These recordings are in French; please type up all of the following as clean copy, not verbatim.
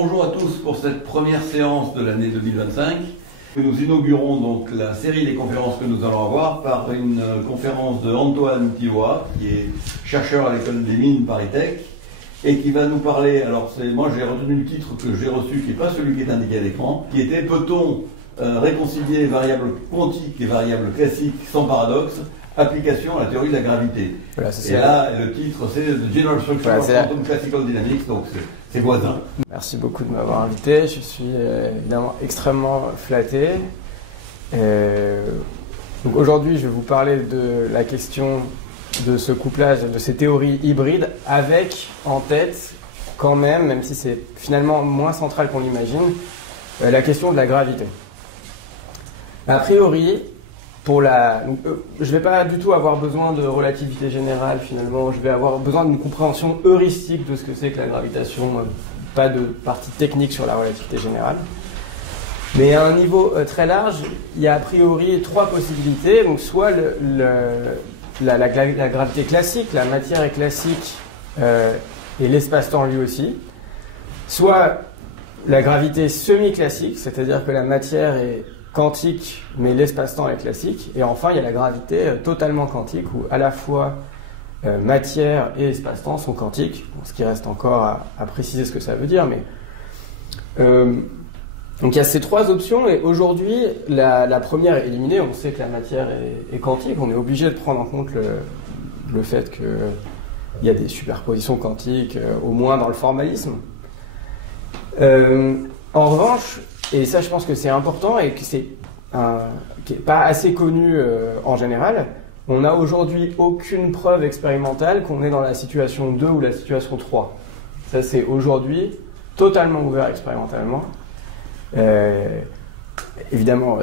bonjour à tous pour cette première séance de l'année 2025. Nous inaugurons donc la série des conférences que nous allons avoir par une conférence de Antoine Thilloy, qui est chercheur à l'école des mines ParisTech, et qui va nous parler, alors moi j'ai retenu le titre que j'ai reçu, qui n'est pas celui qui est indiqué à l'écran, qui était « Peut-on réconcilier variables quantiques et variables classiques sans paradoxe ? Application à la théorie de la gravité ». Voilà, et là, le titre c'est « The General Structure of Quantum Classical Dynamics », donc c'est voisin. Merci beaucoup de m'avoir invité, je suis évidemment extrêmement flatté. Donc aujourd'hui, je vais vous parler de la question de ce couplage, de ces théories hybrides, avec en tête, quand même si c'est finalement moins central qu'on l'imagine, la question de la gravité. A priori, je ne vais pas du tout avoir besoin de relativité générale finalement, je vais avoir besoin d'une compréhension heuristique de ce que c'est que la gravitation, pas de partie technique sur la relativité générale. Mais à un niveau très large, il y a a priori trois possibilités. Donc soit la gravité classique, la matière est classique et l'espace-temps lui aussi. Soit la gravité semi-classique, c'est-à-dire que la matière est quantique, mais l'espace-temps est classique. Et enfin, il y a la gravité totalement quantique, où à la fois matière et espace-temps sont quantiques. Bon, ce qui reste encore à préciser ce que ça veut dire. Mais donc il y a ces trois options, et aujourd'hui, la première est éliminée. On sait que la matière est quantique. On est obligé de prendre en compte le fait qu'il y a des superpositions quantiques, au moins dans le formalisme. En revanche, et ça je pense que c'est important et que c'est qui n'est pas assez connu en général, on n'a aujourd'hui aucune preuve expérimentale qu'on est dans la situation 2 ou la situation 3. Ça c'est aujourd'hui totalement ouvert expérimentalement. Évidemment,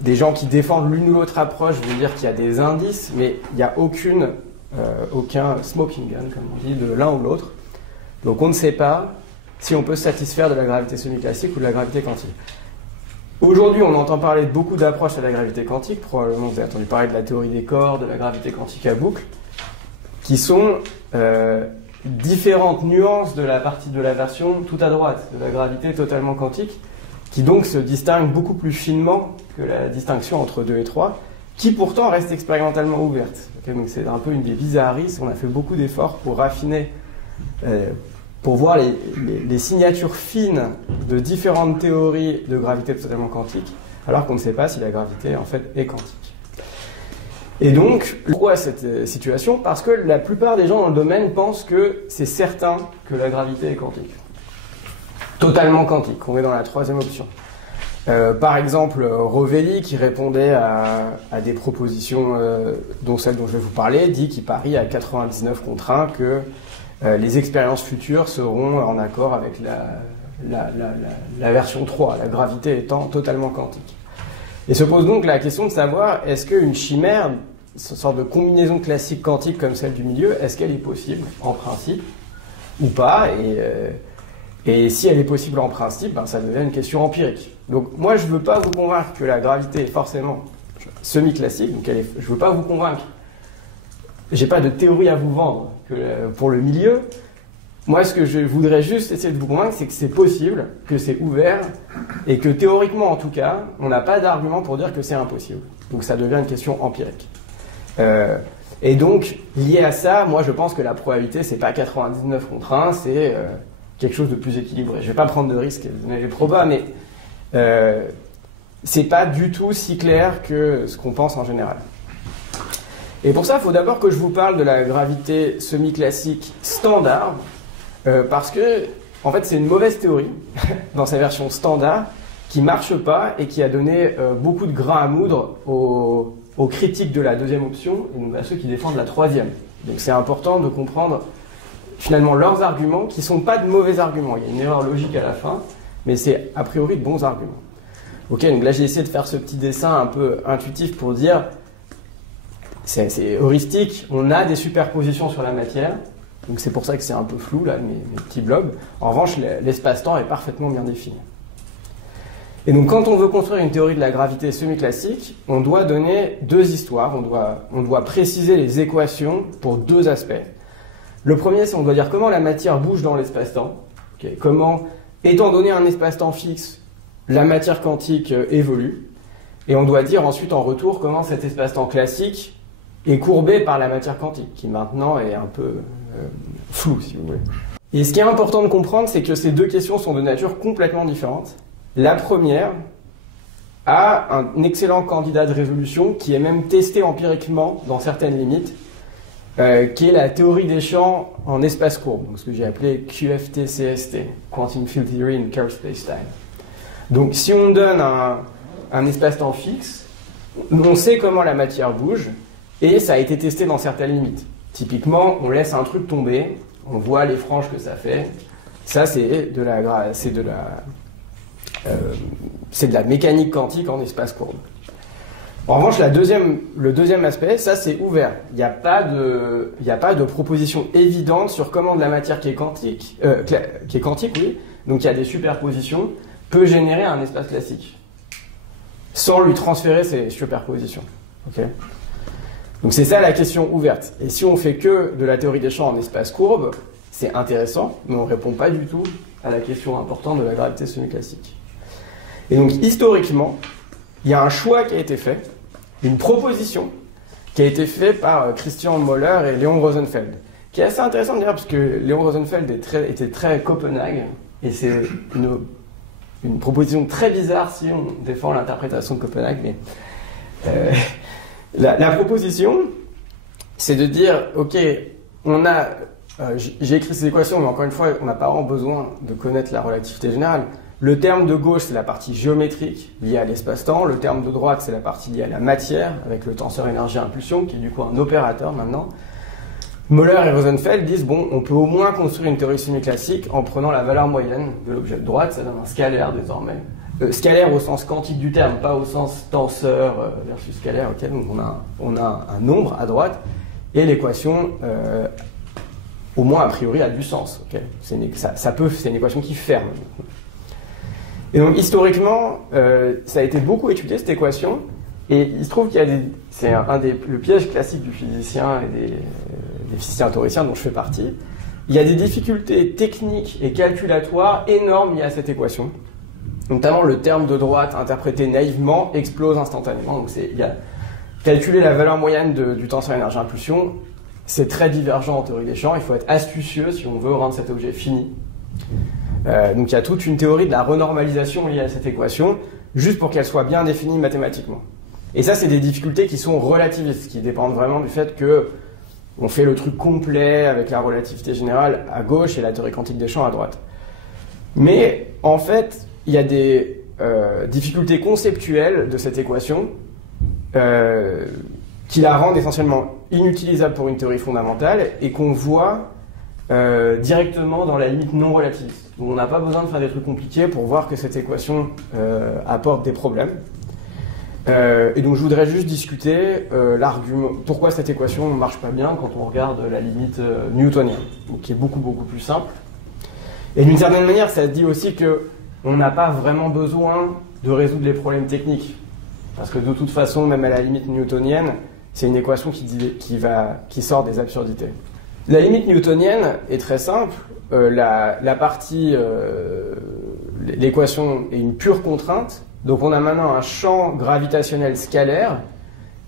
des gens qui défendent l'une ou l'autre approche veulent dire qu'il y a des indices, mais il n'y a aucun smoking gun, comme on dit, de l'un ou l'autre. Donc on ne sait pas si on peut se satisfaire de la gravité semi-classique ou de la gravité quantique. Aujourd'hui, on entend parler de beaucoup d'approches à la gravité quantique. Probablement, vous avez entendu parler de la théorie des corps, de la gravité quantique à boucle, qui sont différentes nuances de la partie de la version tout à droite, de la gravité totalement quantique, qui donc se distingue beaucoup plus finement que la distinction entre 2 et 3, qui pourtant reste expérimentalement ouverte. Okay, donc c'est un peu une des bizarreries. On a fait beaucoup d'efforts pour raffiner, pour voir les signatures fines de différentes théories de gravité totalement quantique, alors qu'on ne sait pas si la gravité en fait est quantique. Et donc, pourquoi cette situation ? Parce que la plupart des gens dans le domaine pensent que c'est certain que la gravité est quantique. Totalement quantique, on est dans la troisième option. Par exemple, Rovelli, qui répondait à des propositions dont celle dont je vais vous parler, dit qu'il parie à 99 contre 1 que les expériences futures seront en accord avec la version 3, la gravité étant totalement quantique. Et se pose donc la question de savoir, est-ce qu'une chimère, une sorte de combinaison classique quantique comme celle du milieu, est-ce qu'elle est possible en principe ou pas, et si elle est possible en principe, ben, ça devient une question empirique. Donc moi je ne veux pas vous convaincre que la gravité est forcément semi-classique, donc je ne veux pas vous convaincre, j'ai pas de théorie à vous vendre pour le milieu. Moi, ce que je voudrais juste essayer de vous convaincre, c'est que c'est possible, que c'est ouvert, et que théoriquement, en tout cas, on n'a pas d'argument pour dire que c'est impossible. Donc ça devient une question empirique. Et donc, lié à ça, moi je pense que la probabilité, c'est pas 99 contre 1, c'est quelque chose de plus équilibré. Je vais pas prendre de risques et donner les probas, mais c'est pas du tout si clair que ce qu'on pense en général. Et pour ça, il faut d'abord que je vous parle de la gravité semi-classique standard, parce que, en fait, c'est une mauvaise théorie, dans sa version standard, qui ne marche pas et qui a donné beaucoup de grain à moudre aux critiques de la deuxième option et donc à ceux qui défendent la troisième. Donc c'est important de comprendre, finalement, leurs arguments, qui ne sont pas de mauvais arguments. Il y a une erreur logique à la fin, mais c'est a priori de bons arguments. Ok, donc là, j'ai essayé de faire ce petit dessin un peu intuitif pour dire... C'est heuristique, on a des superpositions sur la matière, donc c'est pour ça que c'est un peu flou, là, mes petits blobs. En revanche, l'espace-temps est parfaitement bien défini. Et donc, quand on veut construire une théorie de la gravité semi-classique, on doit donner deux histoires, on doit préciser les équations pour deux aspects. Le premier, c'est on doit dire comment la matière bouge dans l'espace-temps, okay, comment étant donné un espace-temps fixe, la matière quantique évolue, et on doit dire ensuite en retour comment cet espace-temps classique est courbé par la matière quantique, qui maintenant est un peu floue, si vous voulez. Et ce qui est important de comprendre, c'est que ces deux questions sont de nature complètement différente. La première a un excellent candidat de résolution qui est même testé empiriquement dans certaines limites, qui est la théorie des champs en espace courbe, donc ce que j'ai appelé QFT-CST, Quantum Field Theory in Curved Spacetime. Donc si on donne un espace-temps fixe, on sait comment la matière bouge, et ça a été testé dans certaines limites. Typiquement, on laisse un truc tomber, on voit les franges que ça fait. Ça, c'est de la mécanique quantique en espace courbe. En revanche, le deuxième aspect, ça c'est ouvert. Il n'y a pas de proposition évidente sur comment de la matière qui est quantique, oui, donc il y a des superpositions, peut générer un espace classique, sans lui transférer ces superpositions. Okay. Donc c'est ça la question ouverte. Et si on fait que de la théorie des champs en espace courbe, c'est intéressant, mais on ne répond pas du tout à la question importante de la gravité semi-classique. Et donc historiquement, il y a un choix qui a été fait, une proposition qui a été faite par Christian Moller et Léon Rosenfeld, qui est assez intéressant de dire parce que Léon Rosenfeld était très Copenhague, et c'est une proposition très bizarre si on défend l'interprétation de Copenhague, mais la proposition, c'est de dire, ok, j'ai écrit ces équations, mais encore une fois, on n'a pas vraiment besoin de connaître la relativité générale. Le terme de gauche, c'est la partie géométrique liée à l'espace-temps. Le terme de droite, c'est la partie liée à la matière, avec le tenseur énergie-impulsion, qui est du coup un opérateur maintenant. Moller et Rosenfeld disent, bon, on peut au moins construire une théorie semi-classique en prenant la valeur moyenne de l'objet de droite, ça donne un scalaire désormais. Scalaire au sens quantique du terme, pas au sens tenseur versus scalaire, ok, donc on a un nombre à droite, et l'équation, au moins a priori, a du sens, ok. C'est une équation qui ferme. Et donc historiquement, ça a été beaucoup étudié cette équation, et il se trouve qu'il y a c'est le piège classique du physicien et des physiciens théoriciens dont je fais partie. Il y a des difficultés techniques et calculatoires énormes liées à cette équation. Notamment le terme de droite interprété naïvement explose instantanément. Donc calculer la valeur moyenne du tenseur énergie-impulsion, c'est très divergent en théorie des champs. Il faut être astucieux si on veut rendre cet objet fini. Donc il y a toute une théorie de la renormalisation liée à cette équation, juste pour qu'elle soit bien définie mathématiquement. Et ça, c'est des difficultés qui sont relativistes, qui dépendent vraiment du fait que on fait le truc complet avec la relativité générale à gauche et la théorie quantique des champs à droite. Mais en fait, il y a des difficultés conceptuelles de cette équation qui la rendent essentiellement inutilisable pour une théorie fondamentale et qu'on voit directement dans la limite non relativiste. Donc on n'a pas besoin de faire des trucs compliqués pour voir que cette équation apporte des problèmes. Et donc je voudrais juste discuter l'argument, pourquoi cette équation ne marche pas bien quand on regarde la limite newtonienne, qui est beaucoup plus simple. Et d'une certaine manière, ça dit aussi qu'on n'a pas vraiment besoin de résoudre les problèmes techniques. Parce que de toute façon, même à la limite newtonienne, c'est une équation qui sort des absurdités. La limite newtonienne est très simple. La partie, l'équation est une pure contrainte. Donc on a maintenant un champ gravitationnel scalaire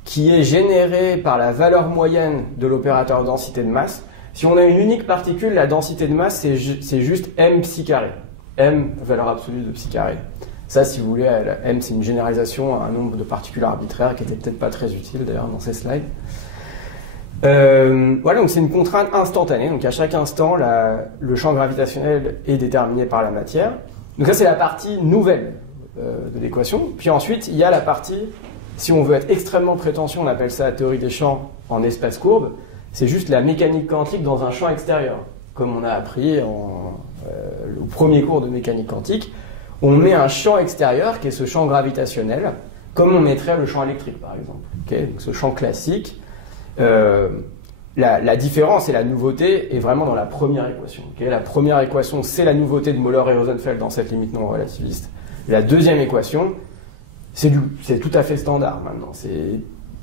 qui est généré par la valeur moyenne de l'opérateur densité de masse. Si on a une unique particule, la densité de masse, c'est juste m psi carré. M, valeur absolue de psi carré. Ça, si vous voulez, m, c'est une généralisation à un nombre de particules arbitraires qui n'était peut-être pas très utile, d'ailleurs, dans ces slides. Voilà, donc c'est une contrainte instantanée. Donc à chaque instant, le champ gravitationnel est déterminé par la matière. Donc ça, c'est la partie nouvelle de l'équation. Puis ensuite, il y a la partie, si on veut être extrêmement prétentieux, on appelle ça la théorie des champs en espace courbe. C'est juste la mécanique quantique dans un champ extérieur. Comme on a appris au premier cours de mécanique quantique, on met un champ extérieur qui est ce champ gravitationnel, comme on mettrait le champ électrique par exemple. Okay, donc ce champ classique. La différence et la nouveauté est vraiment dans la première équation. Okay, la première équation, c'est la nouveauté de Moller et Rosenfeld dans cette limite non relativiste. La deuxième équation, c'est tout à fait standard maintenant.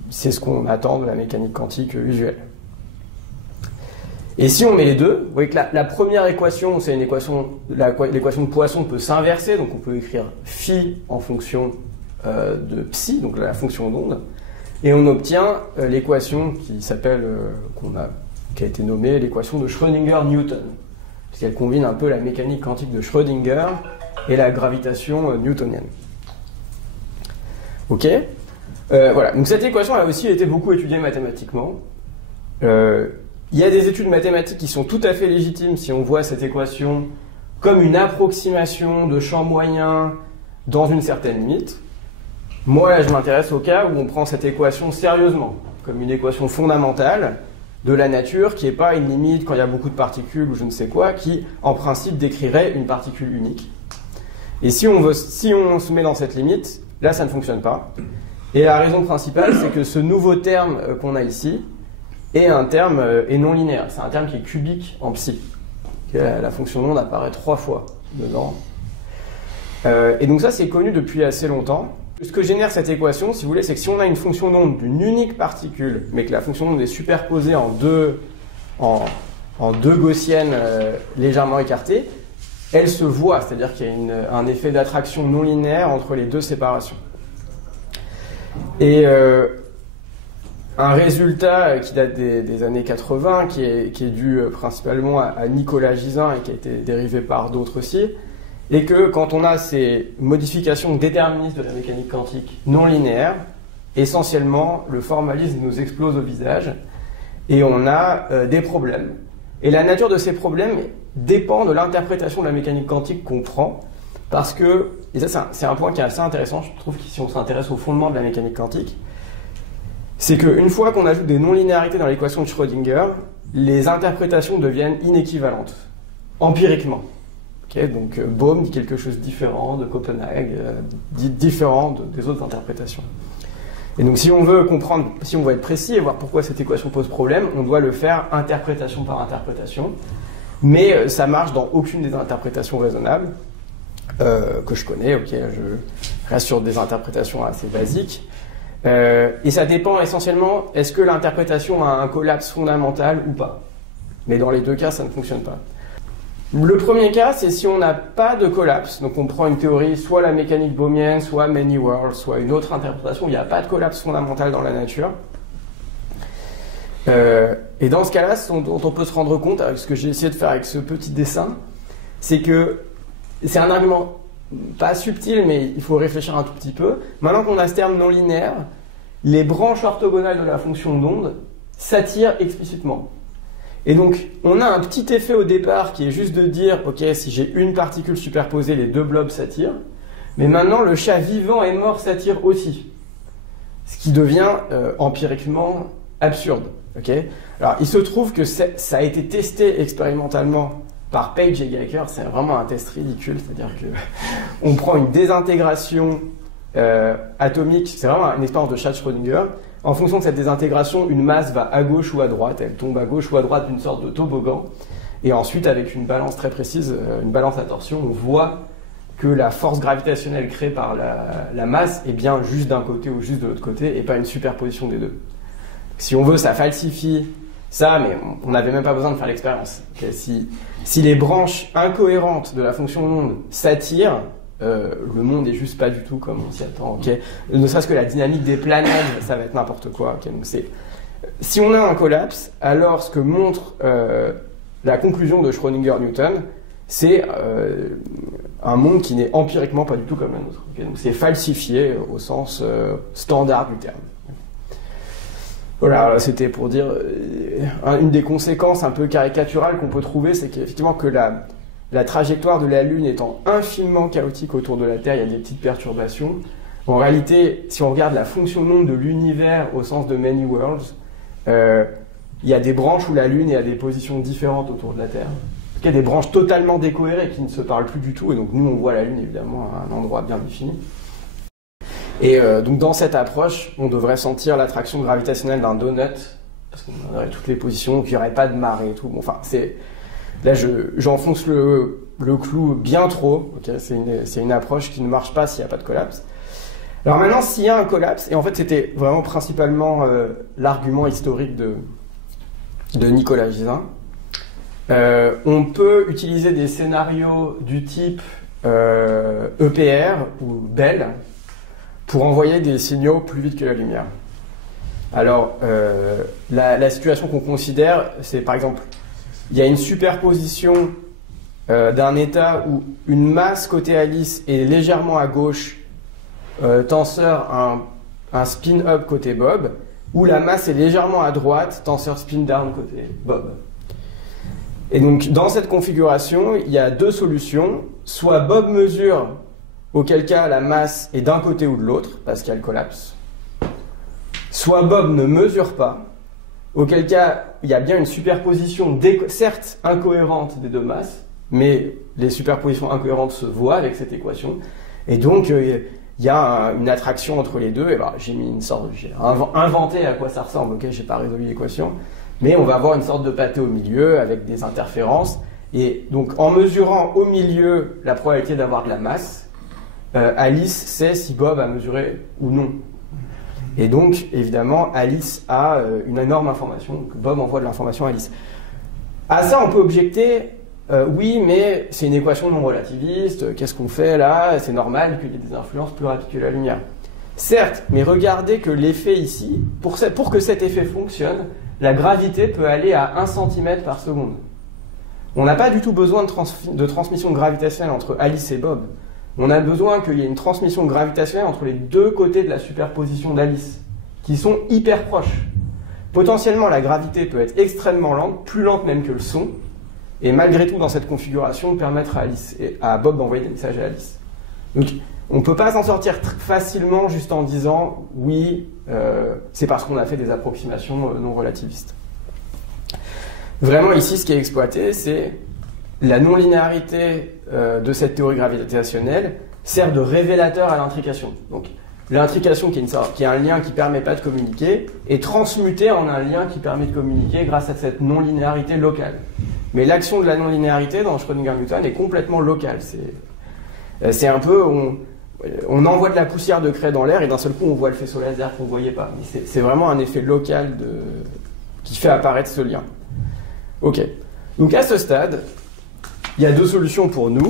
C'est ce qu'on attend de la mécanique quantique usuelle. Et si on met les deux, vous voyez que la première équation, c'est une équation, l'équation de Poisson peut s'inverser, donc on peut écrire phi en fonction de psi, donc la fonction d'onde, et on obtient l'équation qui s'appelle, qui a été nommée l'équation de Schrödinger-Newton, parce qu'elle combine un peu la mécanique quantique de Schrödinger et la gravitation newtonienne. Ok, voilà. Donc cette équation a aussi été beaucoup étudiée mathématiquement. Il y a des études mathématiques qui sont tout à fait légitimes si on voit cette équation comme une approximation de champ moyen dans une certaine limite. Moi, là, je m'intéresse au cas où on prend cette équation sérieusement, comme une équation fondamentale de la nature qui n'est pas une limite quand il y a beaucoup de particules ou je ne sais quoi, qui, en principe, décrirait une particule unique. Et si on se met dans cette limite, là, ça ne fonctionne pas. Et la raison principale, c'est que ce nouveau terme qu'on a ici est un terme est non linéaire. C'est un terme qui est cubique en psi. La fonction d'onde apparaît 3 fois dedans. Et donc ça, c'est connu depuis assez longtemps. Ce que génère cette équation, si vous voulez, c'est que si on a une fonction d'onde d'une unique particule, mais que la fonction d'onde est superposée en deux gaussiennes légèrement écartées, elle se voit, c'est-à-dire qu'il y a un effet d'attraction non linéaire entre les deux séparations. Et un résultat qui date des années 80, qui est dû principalement à Nicolas Gisin et qui a été dérivé par d'autres aussi, est que quand on a ces modifications déterministes de la mécanique quantique non linéaires, essentiellement le formalisme nous explose au visage et on a des problèmes. Et la nature de ces problèmes dépend de l'interprétation de la mécanique quantique qu'on prend, parce que, et ça c'est un point qui est assez intéressant, je trouve que si on s'intéresse au fondement de la mécanique quantique, c'est qu'une fois qu'on ajoute des non-linéarités dans l'équation de Schrödinger, les interprétations deviennent inéquivalentes, empiriquement. Okay, donc Bohm dit quelque chose de différent de Copenhague, dit différent des autres interprétations. Et donc si on veut comprendre, si on veut être précis et voir pourquoi cette équation pose problème, on doit le faire interprétation par interprétation. Mais ça marche dans aucune des interprétations raisonnables que je connais. Ok, je reste sur des interprétations assez basiques. Et ça dépend essentiellement, est-ce que l'interprétation a un collapse fondamental ou pas. Mais dans les deux cas, ça ne fonctionne pas. Le premier cas, c'est si on n'a pas de collapse. Donc on prend une théorie, soit la mécanique bohmienne, soit many worlds, soit une autre interprétation, où il n'y a pas de collapse fondamental dans la nature. Et dans ce cas-là, ce dont on peut se rendre compte, avec ce que j'ai essayé de faire avec ce petit dessin, c'est que c'est un argument pas subtil, mais il faut réfléchir un tout petit peu. Maintenant qu'on a ce terme non linéaire, les branches orthogonales de la fonction d'onde s'attirent explicitement. Et donc, on a un petit effet au départ qui est juste de dire, ok, si j'ai une particule superposée, les deux blobs s'attirent. Mais maintenant, le chat vivant et mort s'attire aussi. Ce qui devient empiriquement absurde. Okay. Alors, il se trouve que ça a été testé expérimentalement par Page et Geiger. C'est vraiment un test ridicule. C'est-à-dire qu'on prend une désintégration atomique. C'est vraiment une expérience de chat de Schrödinger. En fonction de cette désintégration, une masse va à gauche ou à droite. Elle tombe à gauche ou à droite d'une sorte de toboggan. Et ensuite, avec une balance très précise, une balance à torsion, on voit que la force gravitationnelle créée par la masse est bien juste d'un côté ou juste de l'autre côté, et pas une superposition des deux. Si on veut, ça falsifie ça, mais on n'avait même pas besoin de faire l'expérience. Okay, si les branches incohérentes de la fonction d'onde s'attirent, le monde est juste pas du tout comme on s'y attend. Okay, ne serait-ce que la dynamique des planètes, ça va être n'importe quoi. Okay, donc si on a un collapse, alors ce que montre la conclusion de Schrödinger-Newton, c'est un monde qui n'est empiriquement pas du tout comme le nôtre. Okay, donc c'est falsifié au sens standard du terme. Voilà, c'était pour dire une des conséquences un peu caricaturales qu'on peut trouver, c'est qu'effectivement que la trajectoire de la Lune étant infiniment chaotique autour de la Terre, il y a des petites perturbations. En réalité, si on regarde la fonction d'onde de l'univers au sens de many worlds, il y a des branches où la Lune est à des positions différentes autour de la Terre. Il y a des branches totalement décohérées qui ne se parlent plus du tout, et donc nous on voit la Lune évidemment à un endroit bien défini. Et donc dans cette approche, on devrait sentir l'attraction gravitationnelle d'un donut, parce qu'on aurait toutes les positions, qu'il n'y aurait pas de marée et tout. Bon, enfin, là j'enfonce le clou bien trop. Okay, c'est une approche qui ne marche pas s'il n'y a pas de collapse. Alors maintenant, s'il y a un collapse, et en fait c'était vraiment principalement l'argument historique de Nicolas Gisin, On peut utiliser des scénarios du type EPR ou Bell pour envoyer des signaux plus vite que la lumière. Alors, la situation qu'on considère, c'est par exemple, il y a une superposition d'un état où une masse côté Alice est légèrement à gauche, tenseur un spin-up côté Bob, où la masse est légèrement à droite, tenseur spin-down côté Bob. Et donc, dans cette configuration, il y a deux solutions. Soit Bob mesure, auquel cas la masse est d'un côté ou de l'autre, parce qu'elle collapse. Soit Bob ne mesure pas, auquel cas il y a bien une superposition, certes incohérente des deux masses, mais les superpositions incohérentes se voient avec cette équation. Et donc, il y a une attraction entre les deux. Et ben, j'ai inventé à quoi ça ressemble. Okay, j'ai pas résolu l'équation. Mais on va avoir une sorte de pâté au milieu avec des interférences. Et donc, en mesurant au milieu la probabilité d'avoir de la masse, Alice sait si Bob a mesuré ou non. Et donc, évidemment, Alice a une énorme information. Donc Bob envoie de l'information à Alice. À ça, on peut objecter, oui, mais c'est une équation non relativiste. Qu'est-ce qu'on fait là? C'est normal qu'il y ait des influences plus rapides que la lumière. Certes, mais regardez que l'effet ici, pour que cet effet fonctionne, la gravité peut aller à 1 cm par seconde. On n'a pas du tout besoin de transmission gravitationnelle entre Alice et Bob. On a besoin qu'il y ait une transmission gravitationnelle entre les deux côtés de la superposition d'Alice, qui sont hyper proches. Potentiellement, la gravité peut être extrêmement lente, plus lente même que le son, et malgré tout, dans cette configuration, permettre à Bob d'envoyer des messages à Alice. Donc, on ne peut pas s'en sortir facilement juste en disant « oui, c'est parce qu'on a fait des approximations non relativistes ». Vraiment, ici, ce qui est exploité, c'est la non-linéarité de cette théorie gravitationnelle sert de révélateur à l'intrication. Donc, l'intrication, qui est un lien qui ne permet pas de communiquer, est transmutée en un lien qui permet de communiquer grâce à cette non-linéarité locale. Mais l'action de la non-linéarité dans Schrödinger-Newton est complètement locale. C'est un peu... On envoie de la poussière de craie dans l'air et d'un seul coup, on voit le faisceau laser qu'on ne voyait pas. C'est vraiment un effet local qui fait apparaître ce lien. Ok. Donc, à ce stade, il y a deux solutions pour nous.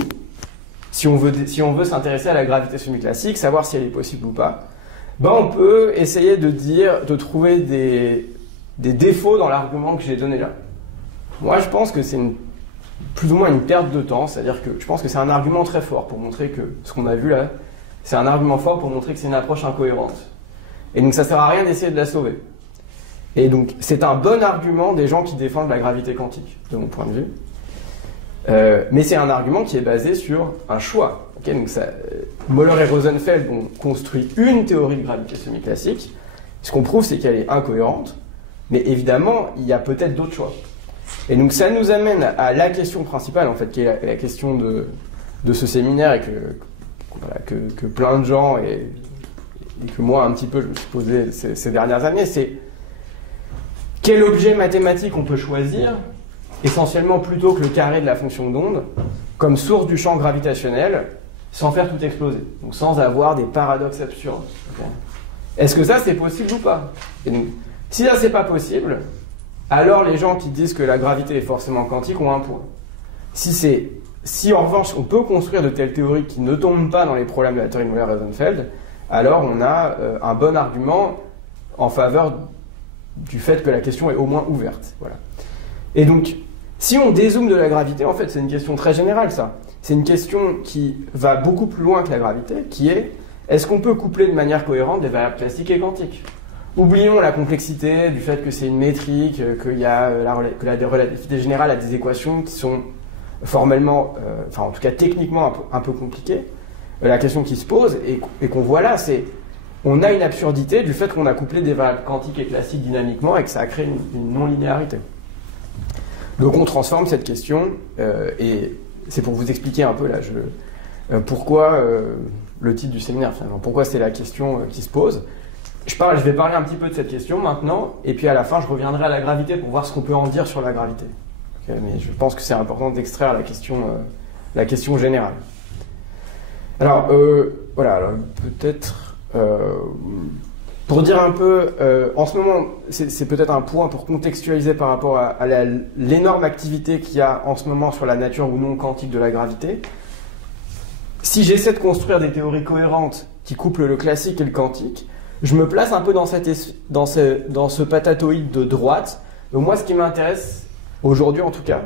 Si on veut s'intéresser à la gravité semi-classique, savoir si elle est possible ou pas, ben on peut essayer de trouver des défauts dans l'argument que j'ai donné là. Moi, je pense que c'est plus ou moins une perte de temps, c'est-à-dire que je pense que c'est un argument très fort pour montrer que ce qu'on a vu là, c'est un argument fort pour montrer que c'est une approche incohérente. Et donc, ça ne sert à rien d'essayer de la sauver. Et donc, c'est un bon argument des gens qui défendent la gravité quantique, de mon point de vue. Mais c'est un argument qui est basé sur un choix. Okay, donc Möller et Rosenfeld ont construit une théorie de gravité semi-classique. Ce qu'on prouve, c'est qu'elle est incohérente, mais évidemment, il y a peut-être d'autres choix. Et donc ça nous amène à la question principale, en fait, qui est la question de ce séminaire et que plein de gens, et que moi un petit peu, je me suis posé ces dernières années, c'est quel objet mathématique on peut choisir essentiellement plutôt que le carré de la fonction d'onde, comme source du champ gravitationnel, sans faire tout exploser, donc sans avoir des paradoxes absurdes. Okay. Est-ce que ça c'est possible ou pas? Et donc, si ça c'est pas possible, alors les gens qui disent que la gravité est forcément quantique ont un point. Si en revanche on peut construire de telles théories qui ne tombent pas dans les problèmes de la théorie de Möller-Rosenfeld, alors on a un bon argument en faveur du fait que la question est au moins ouverte. Voilà. Et donc, si on dézoome de la gravité, en fait, c'est une question très générale, ça. C'est une question qui va beaucoup plus loin que la gravité, qui est, est-ce qu'on peut coupler de manière cohérente des variables classiques et quantiques? Oublions la complexité du fait que c'est une métrique, que la relativité générale a des équations qui sont formellement, enfin en tout cas techniquement un peu compliquées. La question qui se pose et qu'on voit là, c'est on a une absurdité du fait qu'on a couplé des variables quantiques et classiques dynamiquement et que ça a créé une non-linéarité. Donc on transforme cette question, et c'est pour vous expliquer un peu là, pourquoi le titre du séminaire finalement, pourquoi c'est la question qui se pose. Je vais parler un petit peu de cette question maintenant, et puis à la fin je reviendrai à la gravité pour voir ce qu'on peut en dire sur la gravité. Okay, mais je pense que c'est important d'extraire la question générale. Alors, voilà, alors, peut-être... Pour dire un peu, en ce moment, c'est peut-être un point pour contextualiser par rapport à l'énorme activité qu'il y a en ce moment sur la nature ou non quantique de la gravité. Si j'essaie de construire des théories cohérentes qui couplent le classique et le quantique, je me place un peu dans ce patatoïde de droite. Donc moi, ce qui m'intéresse, aujourd'hui en tout cas,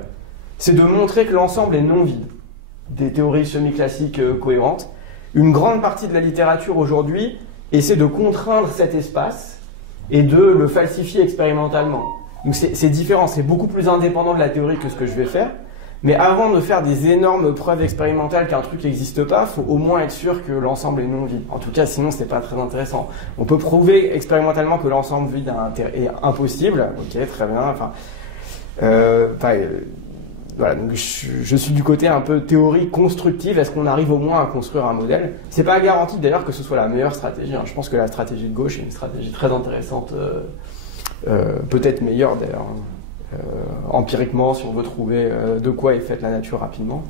c'est de montrer que l'ensemble est non vide des théories semi-classiques cohérentes. Une grande partie de la littérature aujourd'hui essaie de contraindre cet espace et de le falsifier expérimentalement. Donc c'est différent, c'est beaucoup plus indépendant de la théorie que ce que je vais faire. Mais avant de faire des énormes preuves expérimentales qu'un truc n'existe pas, il faut au moins être sûr que l'ensemble est non vide. En tout cas, sinon, c'est pas très intéressant. On peut prouver expérimentalement que l'ensemble vide est impossible. Ok, très bien. Voilà, donc je suis du côté un peu théorie constructive. Est-ce qu'on arrive au moins à construire un modèle? C'est pas garanti d'ailleurs que ce soit la meilleure stratégie. Je pense que la stratégie de gauche est une stratégie très intéressante, peut-être meilleure d'ailleurs. Empiriquement, si on veut trouver de quoi est faite la nature rapidement.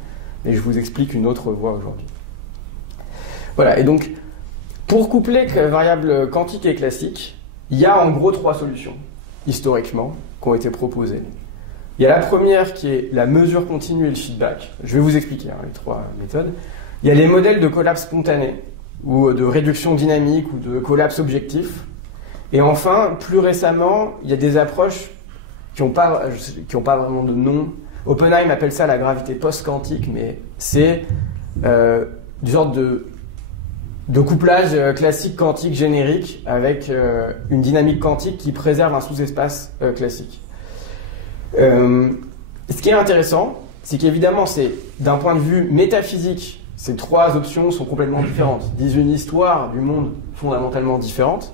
Mais je vous explique une autre voie aujourd'hui. Voilà, et donc, pour coupler variables quantiques et classiques, il y a en gros 3 solutions, historiquement, qui ont été proposées. Il y a la première qui est la mesure continue et le feedback. Je vais vous expliquer les 3 méthodes. Il y a les modèles de collapse spontané, ou de réduction dynamique, ou de collapse objectif. Et enfin, plus récemment, il y a des approches qui n'ont pas vraiment de nom. Oppenheim appelle ça la gravité post-quantique, mais c'est du genre de couplage classique quantique générique avec une dynamique quantique qui préserve un sous-espace classique. Ce qui est intéressant, c'est qu'évidemment, d'un point de vue métaphysique, ces 3 options sont complètement différentes, disent une histoire du monde fondamentalement différente,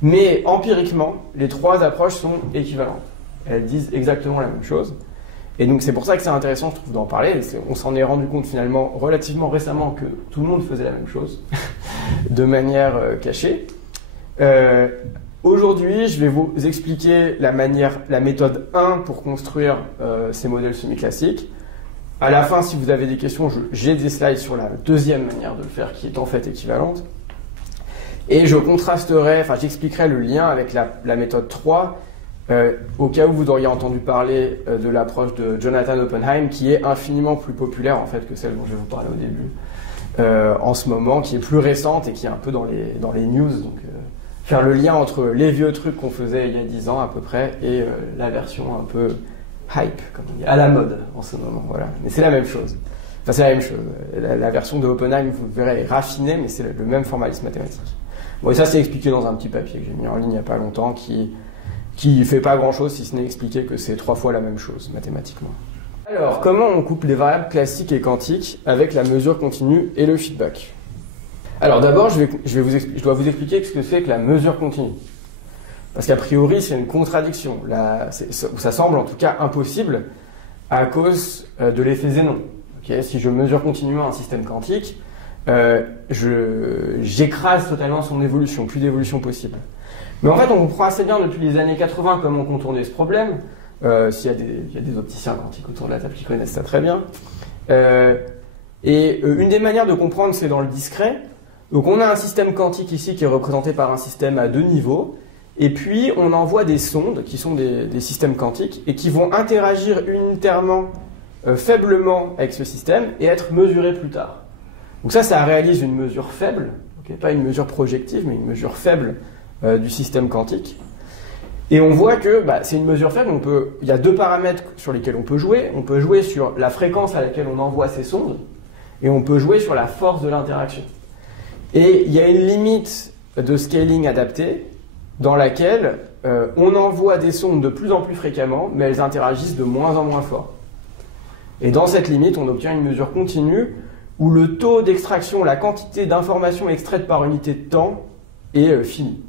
mais empiriquement, les 3 approches sont équivalentes. Elles disent exactement la même chose. Et donc c'est pour ça que c'est intéressant, je trouve, d'en parler. On s'en est rendu compte finalement relativement récemment que tout le monde faisait la même chose, de manière cachée. Aujourd'hui, je vais vous expliquer la méthode 1 pour construire ces modèles semi-classiques. À la fin, si vous avez des questions, j'ai des slides sur la deuxième manière de le faire, qui est en fait équivalente. Et j'expliquerai le lien avec la méthode 3, au cas où vous auriez entendu parler de l'approche de Jonathan Oppenheim, qui est infiniment plus populaire en fait que celle dont je vais vous parler au début, en ce moment, qui est plus récente et qui est un peu dans les news. Donc, faire le lien entre les vieux trucs qu'on faisait il y a 10 ans à peu près et la version un peu hype, comme on dit, à la mode en ce moment. Voilà. Mais c'est la même chose. Enfin, c'est la même chose. La version de Oppenheim, vous verrez, est raffinée, mais c'est le même formalisme mathématique. Bon, et ça, c'est expliqué dans un petit papier que j'ai mis en ligne il n'y a pas longtemps, qui fait pas grand-chose si ce n'est expliquer que c'est 3 fois la même chose mathématiquement. Alors, comment on couple les variables classiques et quantiques avec la mesure continue et le feedback? Alors d'abord, je dois vous expliquer ce que c'est que la mesure continue. Parce qu'a priori, c'est une contradiction. Ça semble en tout cas impossible à cause de l'effet Zénon. Okay, si je mesure continuellement un système quantique, j'écrase totalement son évolution, plus d'évolution possible. Mais en fait, on comprend assez bien depuis les années 80 comment contourner ce problème. Il y a des opticiens quantiques autour de la table qui connaissent ça très bien. Une des manières de comprendre, c'est dans le discret. Donc on a un système quantique ici qui est représenté par un système à 2 niveaux. Et puis on envoie des sondes qui sont des systèmes quantiques et qui vont interagir unitairement, faiblement avec ce système et être mesurés plus tard. Donc ça réalise une mesure faible, okay, pas une mesure projective, mais une mesure faible du système quantique. Et on voit que c'est une mesure faible. Il y a 2 paramètres sur lesquels on peut jouer. On peut jouer sur la fréquence à laquelle on envoie ces sondes et on peut jouer sur la force de l'interaction. Et il y a une limite de scaling adaptée dans laquelle on envoie des sondes de plus en plus fréquemment, mais elles interagissent de moins en moins fort. Et dans cette limite, on obtient une mesure continue où le taux d'extraction, la quantité d'informations extraites par unité de temps est fini.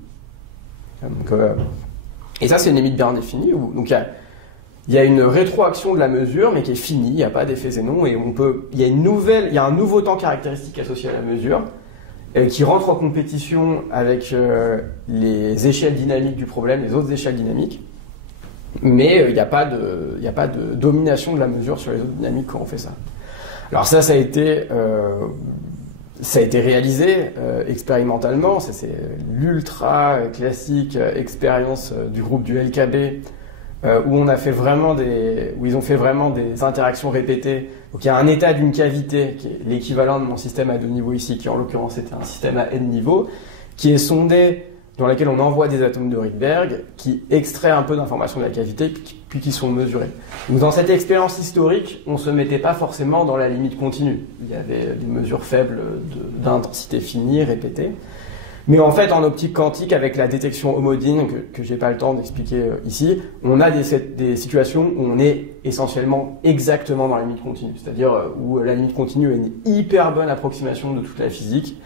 Et ça, c'est une limite bien définie. Donc il y a une rétroaction de la mesure, mais qui est finie, il n'y a pas d'effet Zénon, et il y a un nouveau temps caractéristique associé à la mesure, qui rentre en compétition avec les échelles dynamiques du problème, les autres échelles dynamiques, mais il n'y a pas de domination de la mesure sur les autres dynamiques quand on fait ça. Alors ça a été ça a été réalisé expérimentalement, c'est l'ultra classique expérience du groupe du LKB, où on a fait vraiment où ils ont fait vraiment des interactions répétées. Donc il y a un état d'une cavité qui est l'équivalent de mon système à 2 niveaux ici, qui en l'occurrence était un système à n niveaux, qui est sondé, dans laquelle on envoie des atomes de Rydberg, qui extrait un peu d'informations de la cavité, puis qui sont mesurés. Donc dans cette expérience historique, on ne se mettait pas forcément dans la limite continue. Il y avait des mesures faibles d'intensité finie, répétées. Mais en fait, en optique quantique, avec la détection homodine, que j'ai pas le temps d'expliquer ici, on a des situations où on est essentiellement exactement dans la limite continue. C'est-à-dire où la limite continue est une hyper bonne approximation de toute la physique,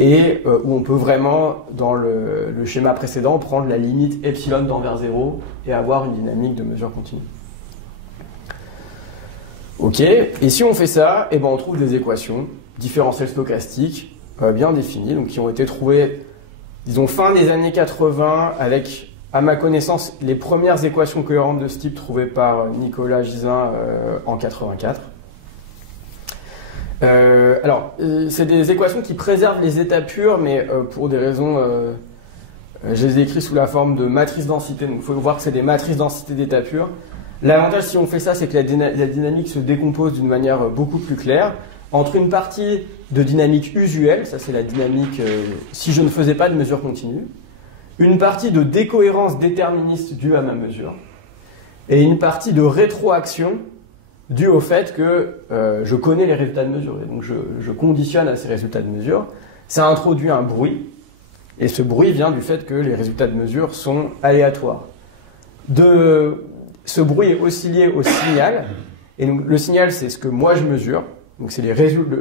et où on peut vraiment, dans le schéma précédent, prendre la limite epsilon tend vers 0 et avoir une dynamique de mesure continue. Ok, et si on fait ça, eh ben on trouve des équations différentielles stochastiques bien définies, donc qui ont été trouvées, disons, fin des années 80, avec, à ma connaissance, les premières équations cohérentes de ce type trouvées par Nicolas Gisin en 84. C'est des équations qui préservent les états purs, mais pour des raisons, je les ai écrites sous la forme de matrices densité, donc il faut voir que c'est des matrices densité d'états purs. L'avantage si on fait ça, c'est que la dynamique se décompose d'une manière beaucoup plus claire, entre une partie de dynamique usuelle, ça c'est la dynamique si je ne faisais pas de mesure continue, une partie de décohérence déterministe due à ma mesure, et une partie de rétroaction dû au fait que je connais les résultats de mesure, et donc je conditionne à ces résultats de mesure. Ça introduit un bruit, et ce bruit vient du fait que les résultats de mesure sont aléatoires. Ce bruit est aussi lié au signal, et donc le signal c'est ce que moi je mesure, donc c'est les résultats,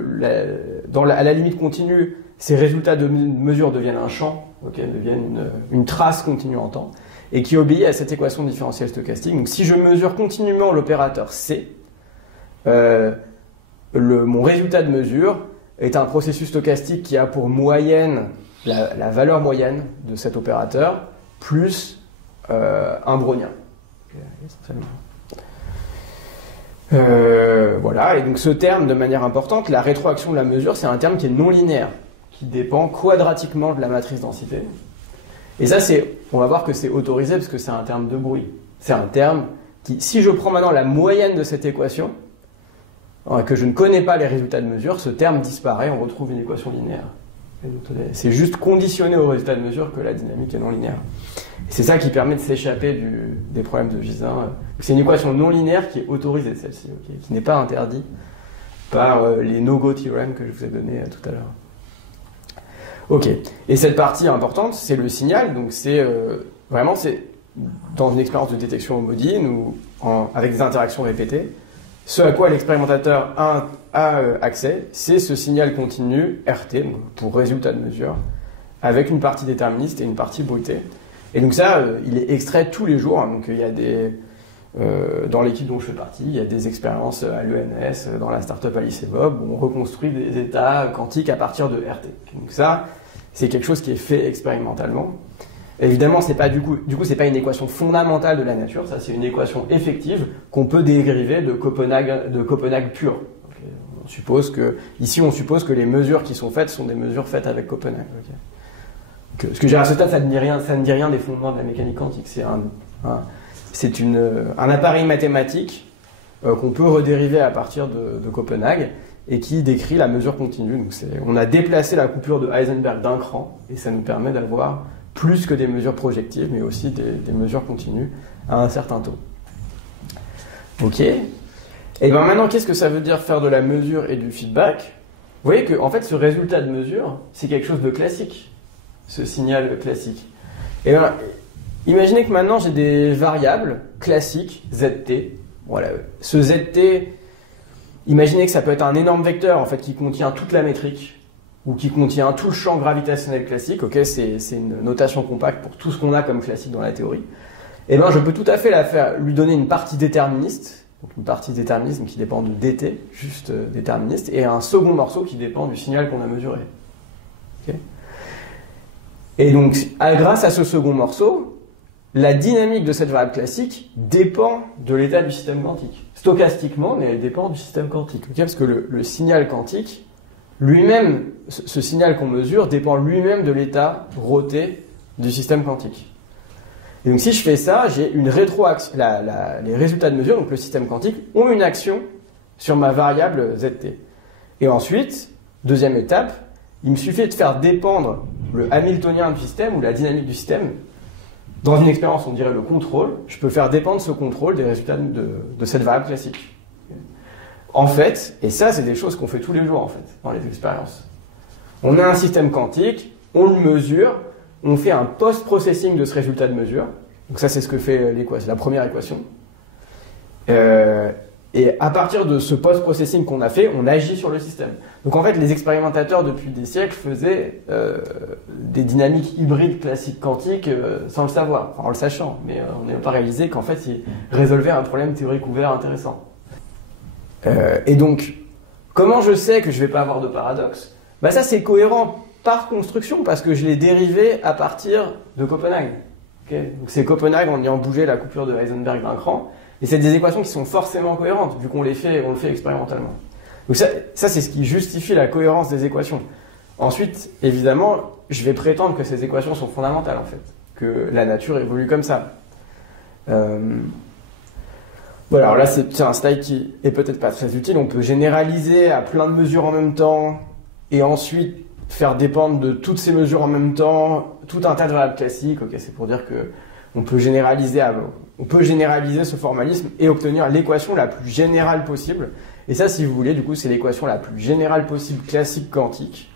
à la limite continue, ces résultats de mesure deviennent un champ, deviennent une trace continue en temps, et qui obéit à cette équation différentielle stochastique. Donc si je mesure continuellement l'opérateur C, mon résultat de mesure est un processus stochastique qui a pour moyenne la valeur moyenne de cet opérateur plus un brownien. Voilà, et donc ce terme, de manière importante, la rétroaction de la mesure, c'est un terme qui est non linéaire, qui dépend quadratiquement de la matrice densité. Et ça, on va voir que c'est autorisé parce que c'est un terme de bruit. C'est un terme qui, si je prends maintenant la moyenne de cette équation, que je ne connais pas les résultats de mesure, ce terme disparaît, on retrouve une équation linéaire. C'est juste conditionné au résultat de mesure que la dynamique est non linéaire. Et c'est ça qui permet de s'échapper des problèmes de Gisin. C'est une équation non linéaire qui est autorisée, celle-ci, qui n'est pas interdite par les no-go théorèmes que je vous ai donnés tout à l'heure. Ok, et cette partie importante, c'est le signal, donc c'est vraiment dans une expérience de détection homodine ou avec des interactions répétées. Ce à quoi l'expérimentateur a accès, c'est ce signal continu RT, pour résultat de mesure, avec une partie déterministe et une partie bruitée. Et donc ça, il est extrait tous les jours. Donc il y a dans l'équipe dont je fais partie, il y a des expériences à l'ENS, dans la startup Alice et Bob, où on reconstruit des états quantiques à partir de RT. Donc ça, c'est quelque chose qui est fait expérimentalement. Évidemment, c'est pas du coup, c'est pas une équation fondamentale de la nature. Ça, c'est une équation effective qu'on peut dériver de Copenhague pur. On suppose que les mesures qui sont faites sont des mesures faites avec Copenhague. Ce que j'ai à ce stade, ça ne dit rien des fondements de la mécanique quantique. C'est un appareil mathématique qu'on peut redériver à partir de Copenhague et qui décrit la mesure continue. Donc on a déplacé la coupure de Heisenberg d'un cran et ça nous permet d'avoir plus que des mesures projectives, mais aussi des mesures continues à un certain taux. Ok. Et bien maintenant, qu'est-ce que ça veut dire faire de la mesure et du feedback? Vous voyez que en fait, ce résultat de mesure, c'est quelque chose de classique, ce signal classique. Et bien, imaginez que maintenant j'ai des variables classiques, ZT. Voilà. Ce ZT, imaginez que ça peut être un énorme vecteur en fait qui contient toute la métrique ou qui contient tout le champ gravitationnel classique. Ok, c'est une notation compacte pour tout ce qu'on a comme classique dans la théorie. Et bien, je peux tout à fait lui donner une partie déterministe. Donc une partie déterminisme qui dépend de dt, juste déterministe, et un second morceau qui dépend du signal qu'on a mesuré. Okay. Et donc, grâce à ce second morceau, la dynamique de cette variable classique dépend de l'état du système quantique. Stochastiquement, mais elle dépend du système quantique. Okay, parce que le signal quantique, lui-même, ce signal qu'on mesure dépend lui-même de l'état roté du système quantique. Et donc si je fais ça, j'ai une rétroaction. Les résultats de mesure, donc le système quantique, ont une action sur ma variable ZT. Et ensuite, deuxième étape, il me suffit de faire dépendre le hamiltonien du système ou la dynamique du système. Dans une expérience, on dirait le contrôle. Je peux faire dépendre ce contrôle des résultats de cette variable classique. En fait, et ça, c'est des choses qu'on fait tous les jours en fait, dans les expériences. On a un système quantique, on le mesure, on fait un post-processing de ce résultat de mesure. Donc ça, c'est ce que fait l'équation, la première équation. Et à partir de ce post-processing qu'on a fait, on agit sur le système. Donc en fait, les expérimentateurs depuis des siècles faisaient des dynamiques hybrides classiques quantiques sans le savoir, enfin, en le sachant, mais on n'a pas réalisé qu'en fait, ils résolvaient un problème théorique ouvert intéressant. Et donc, comment je sais que je ne vais pas avoir de paradoxe? Bah ça, c'est cohérent par construction, parce que je l'ai dérivé à partir de Copenhague. Okay, donc c'est Copenhague en ayant bougé la coupure de Heisenberg d'un cran. Et c'est des équations qui sont forcément cohérentes, vu qu'on le fait expérimentalement. Donc ça c'est ce qui justifie la cohérence des équations. Ensuite, évidemment, je vais prétendre que ces équations sont fondamentales, en fait. Que la nature évolue comme ça. Voilà, alors là, c'est un slide qui est peut-être pas très utile. On peut généraliser à plein de mesures en même temps, et ensuite faire dépendre de toutes ces mesures en même temps tout un tas de variables classiques. Ok, c'est pour dire que on peut généraliser ce formalisme et obtenir l'équation la plus générale possible. Et ça, si vous voulez, du coup, c'est l'équation la plus générale possible classique quantique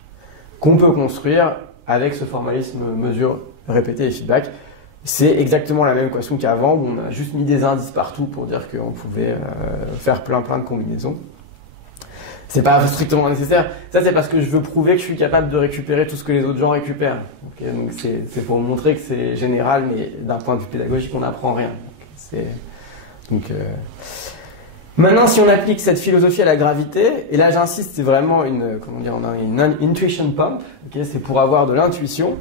qu'on peut construire avec ce formalisme mesure, répété et feedback. C'est exactement la même équation qu'avant, où on a juste mis des indices partout pour dire qu'on pouvait faire plein de combinaisons. C'est pas strictement nécessaire. Ça, c'est parce que je veux prouver que je suis capable de récupérer tout ce que les autres gens récupèrent. Okay, donc c'est pour montrer que c'est général, mais d'un point de vue pédagogique, on n'apprend rien. Maintenant, si on applique cette philosophie à la gravité, et là j'insiste, c'est vraiment une intuition pump. Okay, c'est pour avoir de l'intuition.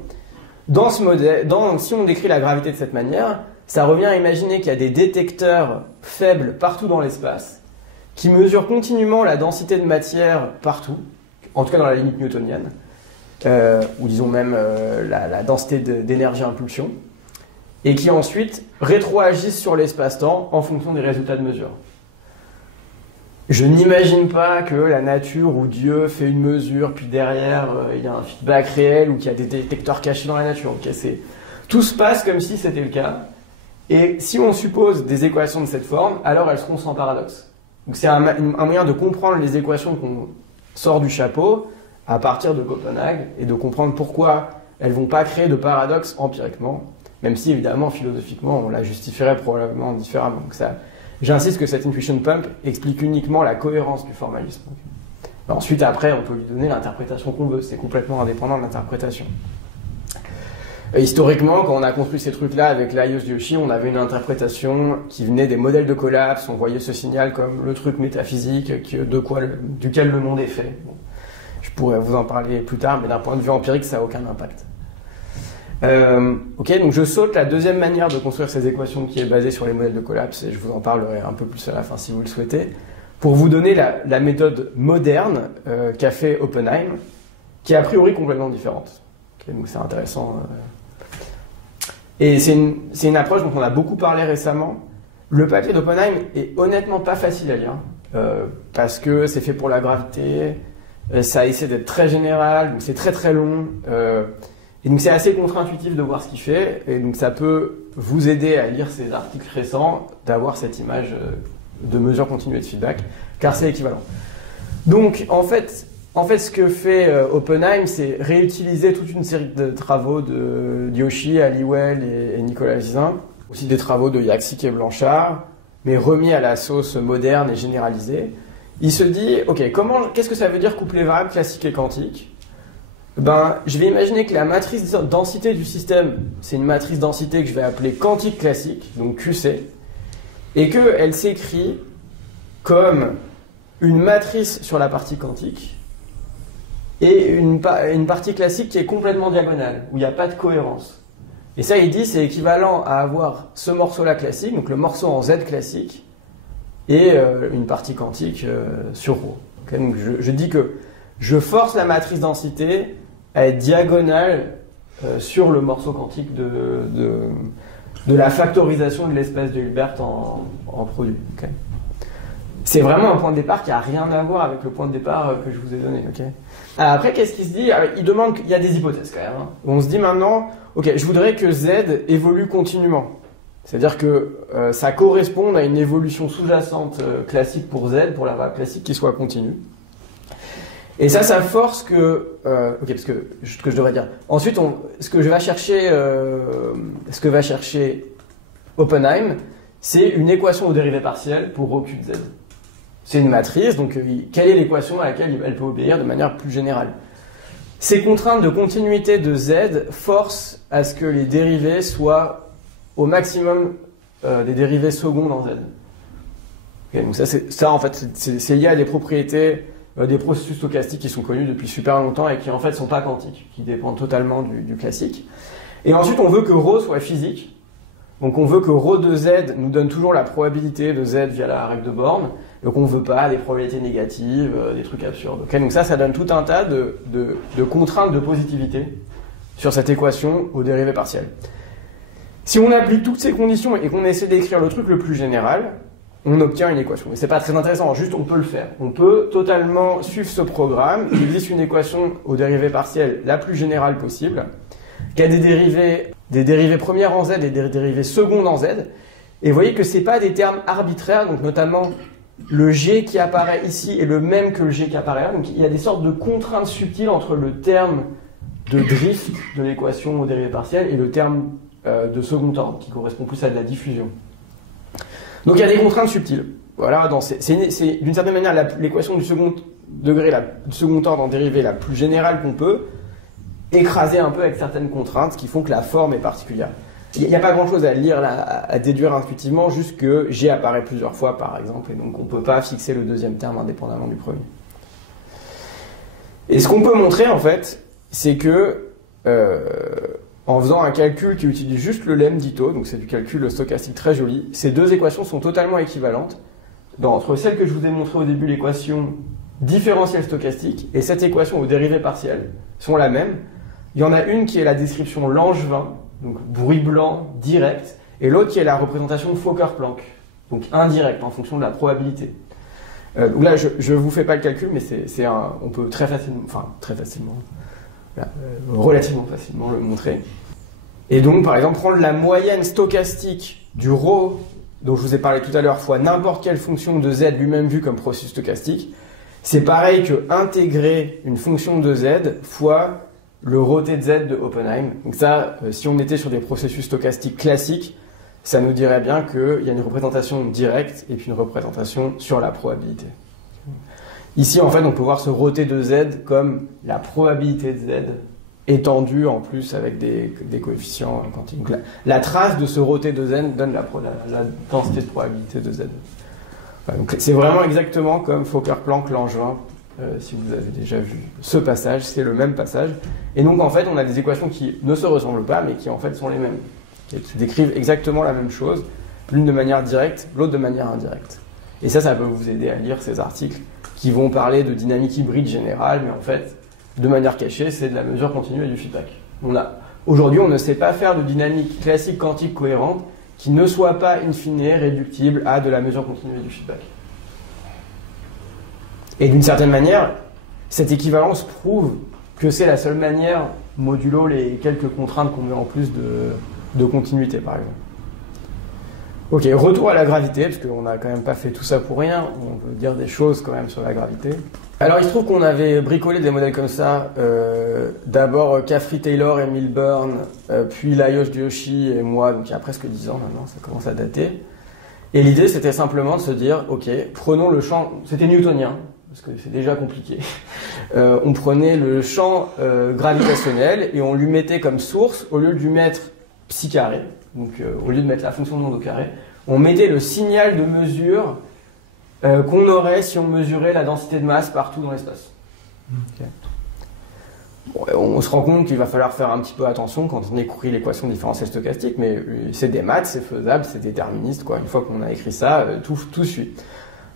Dans ce modèle, si on décrit la gravité de cette manière, ça revient à imaginer qu'il y a des détecteurs faibles partout dans l'espace, qui mesurent continuellement la densité de matière partout, en tout cas dans la limite newtonienne, ou disons même la densité d'énergie-impulsion, et qui ensuite rétroagissent sur l'espace-temps en fonction des résultats de mesure. Je n'imagine pas que la nature ou Dieu fait une mesure, puis derrière il y a un feedback réel ou qu'il y a des détecteurs cachés dans la nature. Okay, tout se passe comme si c'était le cas, et si on suppose des équations de cette forme, alors elles seront sans paradoxe. Donc c'est un moyen de comprendre les équations qu'on sort du chapeau à partir de Copenhague et de comprendre pourquoi elles ne vont pas créer de paradoxe empiriquement, même si évidemment philosophiquement on la justifierait probablement différemment. Donc j'insiste que cette intuition pump explique uniquement la cohérence du formalisme. Ensuite, après, on peut lui donner l'interprétation qu'on veut, c'est complètement indépendant de l'interprétation. Historiquement, quand on a construit ces trucs-là avec Laius Joshi, on avait une interprétation qui venait des modèles de collapse, on voyait ce signal comme le truc métaphysique duquel le monde est fait. Bon, je pourrais vous en parler plus tard, mais d'un point de vue empirique, ça n'a aucun impact. Ok, donc je saute la deuxième manière de construire ces équations qui est basée sur les modèles de collapse, et je vous en parlerai un peu plus à la fin si vous le souhaitez, pour vous donner la méthode moderne qu'a fait Oppenheim, qui est a priori complètement différente. Okay, donc c'est intéressant. Et c'est une approche dont on a beaucoup parlé récemment. Le papier d'Oppenheim est honnêtement pas facile à lire, parce que c'est fait pour la gravité, ça essaie d'être très général, donc c'est très très long, et donc c'est assez contre-intuitif de voir ce qu'il fait, et donc ça peut vous aider à lire ces articles récents, d'avoir cette image de mesure continue et de feedback, car c'est équivalent. Donc en fait, ce que fait Oppenheim, c'est réutiliser toute une série de travaux de Joshi, Halliwell et Nicolas Gisin, aussi des travaux de Jaksic et Blanchard, mais remis à la sauce moderne et généralisée. Il se dit, ok, qu'est-ce que ça veut dire coupler variables classiques et quantiques? Je vais imaginer que la matrice densité du système, c'est une matrice densité que je vais appeler quantique classique, donc QC, et qu'elle s'écrit comme une matrice sur la partie quantique, et une partie classique qui est complètement diagonale, où il n'y a pas de cohérence. Et ça, il dit, c'est équivalent à avoir ce morceau-là classique, donc le morceau en Z classique, et une partie quantique sur ρ. Okay, donc je dis que je force la matrice densité à être diagonale sur le morceau quantique de la factorisation de l'espace de Hilbert en produit. Okay. C'est vraiment un point de départ qui n'a rien à voir avec le point de départ que je vous ai donné. Okay. Alors après, qu'est-ce qu'il se dit? Il demande, il y a des hypothèses quand même. Hein. On se dit maintenant, ok, je voudrais que Z évolue continuellement. C'est-à-dire que ça corresponde à une évolution sous-jacente classique pour Z, pour la variable classique qui soit continue. Et ça force que... ok, parce que ce que je devrais dire. Ensuite, ce que va chercher Oppenheim, c'est une équation aux dérivées partielles pour ρ de Z. C'est une matrice, donc quelle est l'équation à laquelle elle peut obéir de manière plus générale? Ces contraintes de continuité de Z forcent à ce que les dérivées soient au maximum des dérivées secondes en Z. Okay, donc ça en fait, c'est lié à des propriétés des processus stochastiques qui sont connus depuis super longtemps et qui en fait sont pas quantiques, qui dépendent totalement du classique. Et ensuite, on veut que ρ soit physique. Donc on veut que ρ de Z nous donne toujours la probabilité de Z via la règle de Born. Donc on ne veut pas des probabilités négatives, des trucs absurdes. Okay, donc ça donne tout un tas de contraintes de positivité sur cette équation aux dérivées partielles. Si on applique toutes ces conditions et qu'on essaie d'écrire le truc le plus général, on obtient une équation. Et c'est pas très intéressant, juste on peut le faire. On peut totalement suivre ce programme. Il existe une équation aux dérivées partielles la plus générale possible, qui a des dérivées premières en Z et des dérivées secondes en Z. Et vous voyez que c'est pas des termes arbitraires, donc notamment le G qui apparaît ici est le même que le G qui apparaît là. Donc il y a des sortes de contraintes subtiles entre le terme de drift de l'équation aux dérivées partielles et le terme de second ordre, qui correspond plus à de la diffusion. Donc il y a des contraintes subtiles. Voilà, c'est d'une certaine manière l'équation du second degré, du second ordre en dérivée la plus générale qu'on peut, écraser un peu avec certaines contraintes qui font que la forme est particulière. Il n'y a pas grand-chose à lire, à déduire intuitivement, juste que G apparaît plusieurs fois, par exemple, et donc on ne peut pas fixer le deuxième terme indépendamment du premier. Et ce qu'on peut montrer, en fait, c'est que, en faisant un calcul qui utilise juste le lemme d'Ito, donc c'est du calcul stochastique très joli, ces deux équations sont totalement équivalentes. Entre celle que je vous ai montrée au début, l'équation différentielle stochastique, et cette équation aux dérivées partielles sont la même. Il y en a une qui est la description Langevin, donc bruit blanc direct, et l'autre qui est la représentation Fokker-Planck, donc indirect en fonction de la probabilité. Donc là, je vous fais pas le calcul, mais on peut relativement facilement le montrer. Et donc, par exemple, prendre la moyenne stochastique du ρ, dont je vous ai parlé tout à l'heure, fois n'importe quelle fonction de Z lui-même vu comme processus stochastique, c'est pareil que intégrer une fonction de Z fois le ρt de Z de Oppenheim. Donc ça, si on était sur des processus stochastiques classiques, ça nous dirait bien qu'il y a une représentation directe et puis une représentation sur la probabilité. Ici, en fait, on peut voir ce ρt de Z comme la probabilité de Z étendue en plus avec des coefficients quantiques. Donc la trace de ce ρt de Z donne la densité de probabilité de Z. Voilà, donc c'est vraiment exactement comme Fokker-Planck, Langevin. Si vous avez déjà vu ce passage, c'est le même passage. Et donc, en fait, on a des équations qui ne se ressemblent pas, mais qui, en fait, sont les mêmes. Qui décrivent exactement la même chose, l'une de manière directe, l'autre de manière indirecte. Et ça peut vous aider à lire ces articles qui vont parler de dynamique hybride générale, mais en fait, de manière cachée, c'est de la mesure continue et du feedback. Aujourd'hui, on ne sait pas faire de dynamique classique quantique cohérente qui ne soit pas, in fine, réductible à de la mesure continue et du feedback. Et d'une certaine manière, cette équivalence prouve que c'est la seule manière, modulo les quelques contraintes qu'on met en plus de continuité, par exemple. Ok, retour à la gravité, parce qu'on n'a quand même pas fait tout ça pour rien, on peut dire des choses quand même sur la gravité. Alors il se trouve qu'on avait bricolé des modèles comme ça, d'abord Caffrey Taylor et Milburn, puis Lajos Joshi et moi, donc il y a presque 10 ans maintenant, ça commence à dater. Et l'idée c'était simplement de se dire, ok, prenons le champ, c'était newtonien, parce que c'est déjà compliqué. On prenait le champ gravitationnel et on lui mettait comme source, au lieu de lui mettre psi carré, donc au lieu de mettre la fonction de onde au carré, on mettait le signal de mesure qu'on aurait si on mesurait la densité de masse partout dans l'espace. Okay. Bon, on se rend compte qu'il va falloir faire un petit peu attention quand on écrit l'équation différentielle stochastique, mais c'est des maths, c'est faisable, c'est déterministe, quoi. Une fois qu'on a écrit ça, tout suit.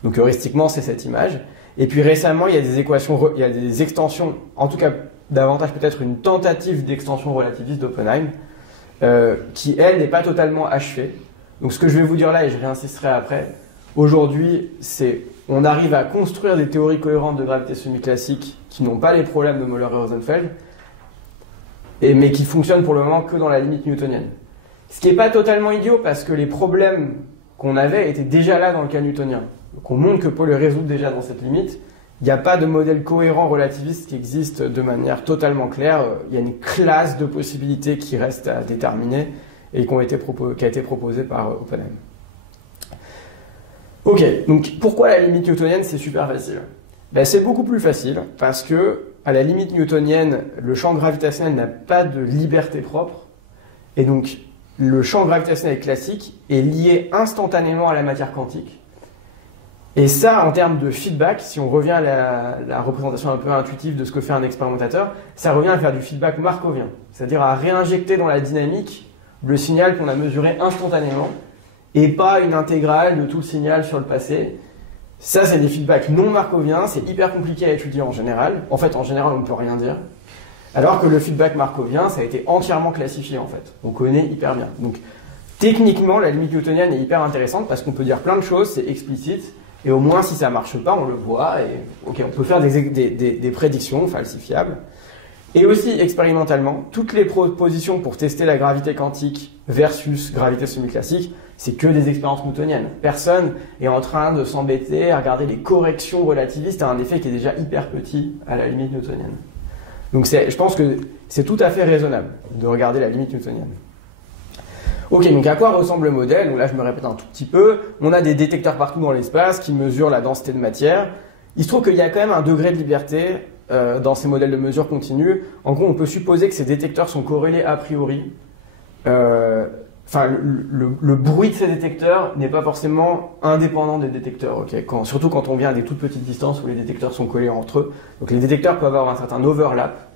Donc heuristiquement, c'est cette image. Et puis récemment, il y a des équations, il y a des extensions, en tout cas davantage peut-être une tentative d'extension relativiste d'Oppenheim, qui elle n'est pas totalement achevée. Donc ce que je vais vous dire là, et je réinsisterai après, aujourd'hui, c'est on arrive à construire des théories cohérentes de gravité semi-classique qui n'ont pas les problèmes de Möller et Rosenfeld, mais qui fonctionnent pour le moment que dans la limite newtonienne. Ce qui n'est pas totalement idiot parce que les problèmes qu'on avait étaient déjà là dans le cas newtonien. Donc on montre que pour les résoudre déjà dans cette limite, il n'y a pas de modèle cohérent relativiste qui existe de manière totalement claire. Il y a une classe de possibilités qui reste à déterminer et qui a été proposée par Oppenheim. Ok, donc pourquoi la limite newtonienne c'est super facile? Ben, c'est beaucoup plus facile parce que à la limite newtonienne, le champ gravitationnel n'a pas de liberté propre et donc le champ gravitationnel classique est lié instantanément à la matière quantique. Et ça, en termes de feedback, si on revient à la représentation un peu intuitive de ce que fait un expérimentateur, ça revient à faire du feedback markovien, c'est-à-dire à réinjecter dans la dynamique le signal qu'on a mesuré instantanément et pas une intégrale de tout le signal sur le passé. Ça, c'est des feedbacks non markoviens, c'est hyper compliqué à étudier en général. En fait, en général, on ne peut rien dire. Alors que le feedback markovien, ça a été entièrement classifié, en fait. On connaît hyper bien. Donc, techniquement, la limite newtonienne est hyper intéressante parce qu'on peut dire plein de choses, c'est explicite, et au moins, si ça marche pas, on le voit, et ok, on peut faire des prédictions falsifiables. Et aussi, expérimentalement, toutes les propositions pour tester la gravité quantique versus gravité semi-classique, c'est que des expériences newtoniennes. Personne est en train de s'embêter à regarder les corrections relativistes à un effet qui est déjà hyper petit à la limite newtonienne. Donc je pense que c'est tout à fait raisonnable de regarder la limite newtonienne. Ok, donc à quoi ressemble le modèle? Donc là, je me répète un tout petit peu. On a des détecteurs partout dans l'espace qui mesurent la densité de matière. Il se trouve qu'il y a quand même un degré de liberté dans ces modèles de mesure continue. En gros, on peut supposer que ces détecteurs sont corrélés a priori. Enfin, le bruit de ces détecteurs n'est pas forcément indépendant des détecteurs, okay, surtout quand on vient à des toutes petites distances où les détecteurs sont collés entre eux. Donc les détecteurs peuvent avoir un certain overlap.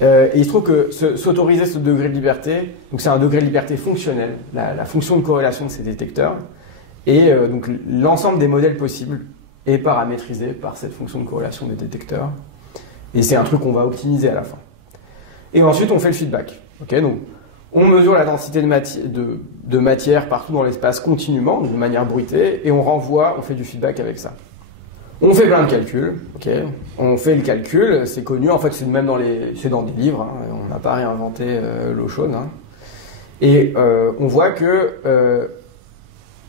Et il se trouve que s'autoriser ce degré de liberté, donc c'est un degré de liberté fonctionnel, la fonction de corrélation de ces détecteurs, et donc l'ensemble des modèles possibles est paramétrisé par cette fonction de corrélation des détecteurs. Et c'est un truc qu'on va optimiser à la fin. Et ensuite, on fait le feedback. Okay, donc, on mesure la densité de matière partout dans l'espace continuellement, de manière bruitée, et on renvoie, on fait du feedback avec ça. On fait plein de calculs, okay. On fait le calcul, c'est connu, en fait c'est même dans des livres, hein, on n'a pas réinventé l'eau chaude. Hein. Et on voit que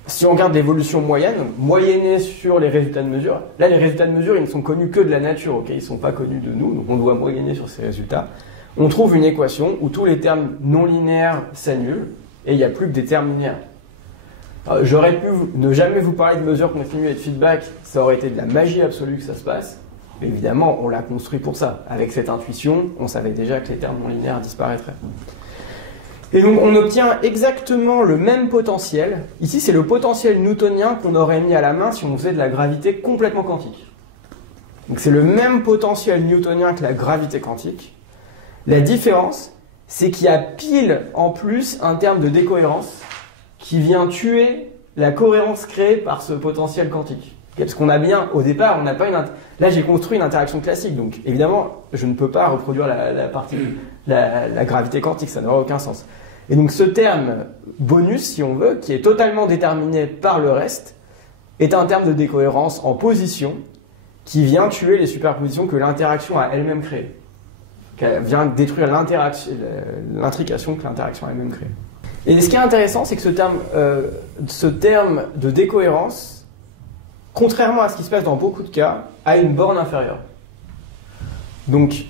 si on regarde l'évolution moyenne, moyennée sur les résultats de mesure, là les résultats de mesure ils ne sont connus que de la nature, okay, ils ne sont pas connus de nous, donc on doit moyenner sur ces résultats. On trouve une équation où tous les termes non linéaires s'annulent et il n'y a plus que des termes linéaires. J'aurais pu ne jamais vous parler de mesure continue et de feedback, ça aurait été de la magie absolue que ça se passe. Mais évidemment, on l'a construit pour ça. Avec cette intuition, on savait déjà que les termes non linéaires disparaîtraient. Et donc on obtient exactement le même potentiel. Ici, c'est le potentiel newtonien qu'on aurait mis à la main si on faisait de la gravité complètement quantique. Donc c'est le même potentiel newtonien que la gravité quantique. La différence, c'est qu'il y a pile en plus un terme de décohérence qui vient tuer la cohérence créée par ce potentiel quantique. Parce qu'on a bien, au départ, on n'a pas une... Là, j'ai construit une interaction classique, donc évidemment, je ne peux pas reproduire la gravité quantique, ça n'aura aucun sens. Et donc ce terme bonus, si on veut, qui est totalement déterminé par le reste, est un terme de décohérence en position qui vient tuer les superpositions que l'interaction a elle-même créées. Qui vient détruire l'intrication que l'interaction a elle-même créée. Et ce qui est intéressant, c'est que ce terme de décohérence, contrairement à ce qui se passe dans beaucoup de cas, a une borne inférieure. Donc,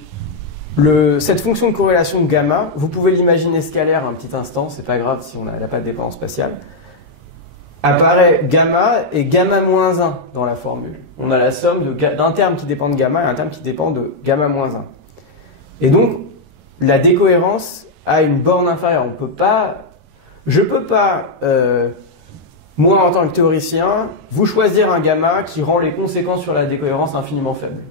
cette fonction de corrélation de gamma, vous pouvez l'imaginer scalaire un petit instant, c'est pas grave si on n'a pas de dépendance spatiale, apparaît gamma et gamma moins 1 dans la formule. On a la somme d'un terme qui dépend de gamma et un terme qui dépend de gamma moins 1. Et donc, la décohérence a une borne inférieure. Je ne peux pas, moi en tant que théoricien, vous choisir un gamma qui rend les conséquences sur la décohérence infiniment faibles.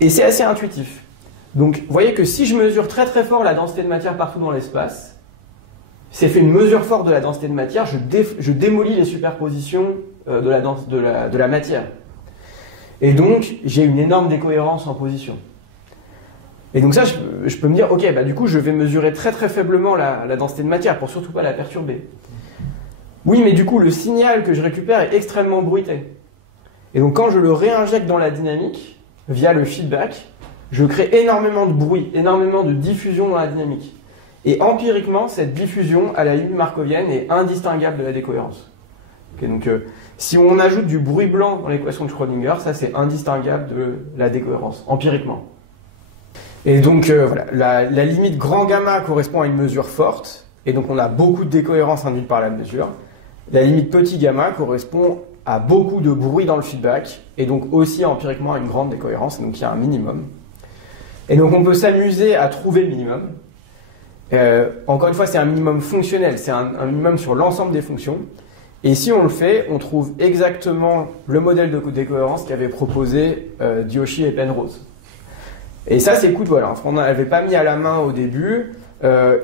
Et c'est assez intuitif. Donc, vous voyez que si je mesure très très fort la densité de matière partout dans l'espace, c'est fait une mesure forte de la densité de matière, je démolis les superpositions de la matière. Et donc, j'ai une énorme décohérence en position. Et donc ça, je peux me dire, ok, bah du coup, je vais mesurer très très faiblement la densité de matière pour surtout pas la perturber. Oui, mais du coup, le signal que je récupère est extrêmement bruité. Et donc, quand je le réinjecte dans la dynamique, via le feedback, je crée énormément de bruit, énormément de diffusion dans la dynamique. Et empiriquement, cette diffusion à la limite markovienne est indistinguable de la décohérence. Okay, donc, si on ajoute du bruit blanc dans l'équation de Schrödinger, ça c'est indistinguable de la décohérence, empiriquement. Et donc, voilà, la limite grand gamma correspond à une mesure forte, et donc on a beaucoup de décohérence induite par la mesure. La limite petit gamma correspond à beaucoup de bruit dans le feedback, et donc aussi empiriquement à une grande décohérence, donc il y a un minimum. Et donc on peut s'amuser à trouver le minimum. Encore une fois, c'est un minimum fonctionnel, c'est un minimum sur l'ensemble des fonctions. Et si on le fait, on trouve exactement le modèle de décohérence qu'avaient proposé Diauchy et Penrose. Et ça, c'est cool, voilà. On n'avait pas mis à la main au début.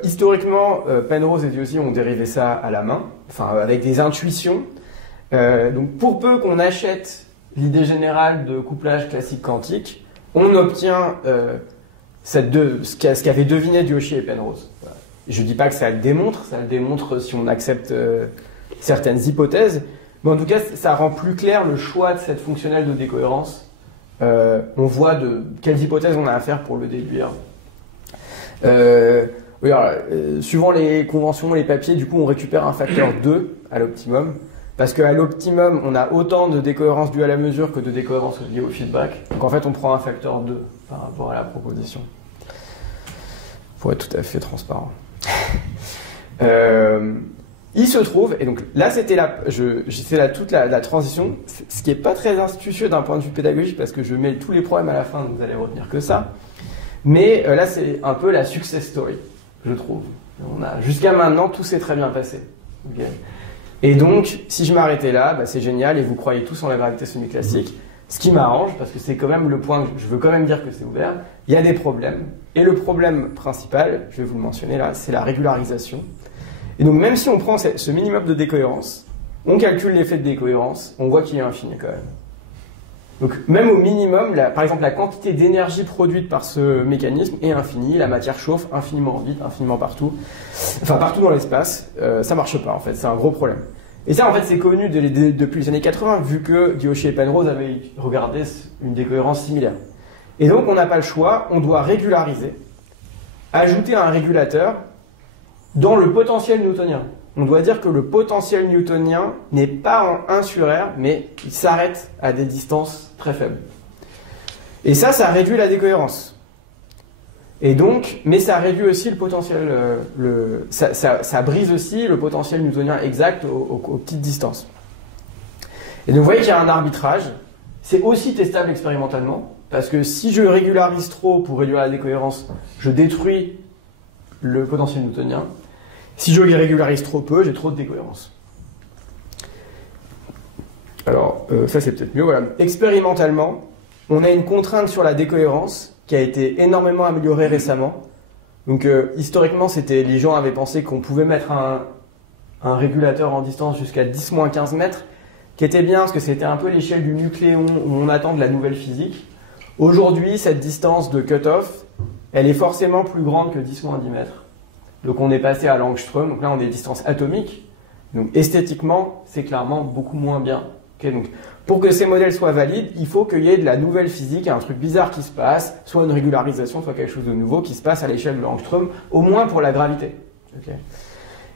Historiquement, Penrose et Diauchy ont dérivé ça à la main, enfin avec des intuitions. Donc pour peu qu'on achète l'idée générale de couplage classique quantique, on obtient ce qu'avaient deviné Diauchy et Penrose. Voilà. Je ne dis pas que ça le démontre si on accepte certaines hypothèses, mais en tout cas ça rend plus clair le choix de cette fonctionnelle de décohérence. On voit de quelles hypothèses on a à faire pour le déduire. Oui, alors, suivant les conventions, les papiers, du coup on récupère un facteur 2 à l'optimum, parce qu'à l'optimum on a autant de décohérence due à la mesure que de décohérence liée au feedback, donc en fait on prend un facteur 2 par rapport à la proposition, pour être tout à fait transparent. Il se trouve, et donc là c'était toute la transition, ce qui n'est pas très astucieux d'un point de vue pédagogique, parce que je mets tous les problèmes à la fin, donc vous allez retenir que ça, mais là c'est un peu la success story, je trouve. Jusqu'à maintenant, tout s'est très bien passé. Okay. Et donc, si je m'arrêtais là, bah, c'est génial, et vous croyez tous en la gravité semi-classique, ce qui m'arrange, parce que c'est quand même le point, je veux quand même dire que c'est ouvert, il y a des problèmes, et le problème principal, je vais vous le mentionner là, c'est la régularisation. Et donc même si on prend ce minimum de décohérence, on calcule l'effet de décohérence, on voit qu'il est infini quand même. Donc même au minimum, par exemple la quantité d'énergie produite par ce mécanisme est infinie, la matière chauffe infiniment vite, infiniment partout, enfin partout dans l'espace, ça marche pas en fait, c'est un gros problème. Et ça en fait c'est connu depuis les années 80, vu que Diauchy et Penrose avaient regardé une décohérence similaire. Et donc on n'a pas le choix, on doit régulariser, ajouter un régulateur dans le potentiel newtonien. On doit dire que le potentiel newtonien n'est pas en 1 sur R, mais il s'arrête à des distances très faibles. Et ça réduit la décohérence. Et donc, mais ça réduit aussi le potentiel, ça brise aussi le potentiel newtonien exact aux petites distances. Et donc vous voyez qu'il y a un arbitrage. C'est aussi testable expérimentalement, parce que si je régularise trop pour réduire la décohérence, je détruis le potentiel newtonien. Si je régularise trop peu, j'ai trop de décohérence. Alors, ça c'est peut-être mieux. Voilà. Expérimentalement, on a une contrainte sur la décohérence qui a été énormément améliorée récemment. Donc, historiquement, les gens avaient pensé qu'on pouvait mettre un régulateur en distance jusqu'à 10-15 mètres, qui était bien parce que c'était un peu l'échelle du nucléon où on attend de la nouvelle physique. Aujourd'hui, cette distance de cut-off, elle est forcément plus grande que 10-10 mètres. Donc on est passé à l'angstrom, donc là on a des distances atomiques. Donc esthétiquement, c'est clairement beaucoup moins bien. Okay, donc, pour que ces modèles soient valides, il faut qu'il y ait de la nouvelle physique, un truc bizarre qui se passe, soit une régularisation, soit quelque chose de nouveau qui se passe à l'échelle de l'angstrom, au moins pour la gravité. Okay.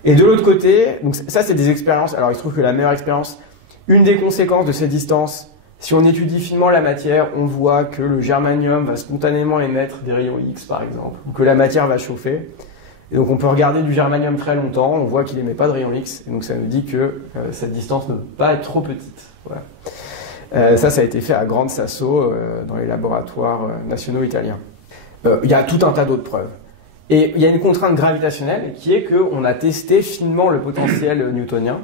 Et de l'autre côté, donc ça c'est des expériences, alors il se trouve que la meilleure expérience, une des conséquences de ces distances, si on étudie finement la matière, on voit que le germanium va spontanément émettre des rayons X par exemple, ou que la matière va chauffer. Et donc on peut regarder du germanium très longtemps, on voit qu'il n'émet pas de rayons X, et donc ça nous dit que cette distance ne peut pas être trop petite. Voilà. Ça a été fait à Grande Sasso, dans les laboratoires nationaux italiens. Il y a tout un tas d'autres preuves. Et il y a une contrainte gravitationnelle qui est qu'on a testé finement le potentiel newtonien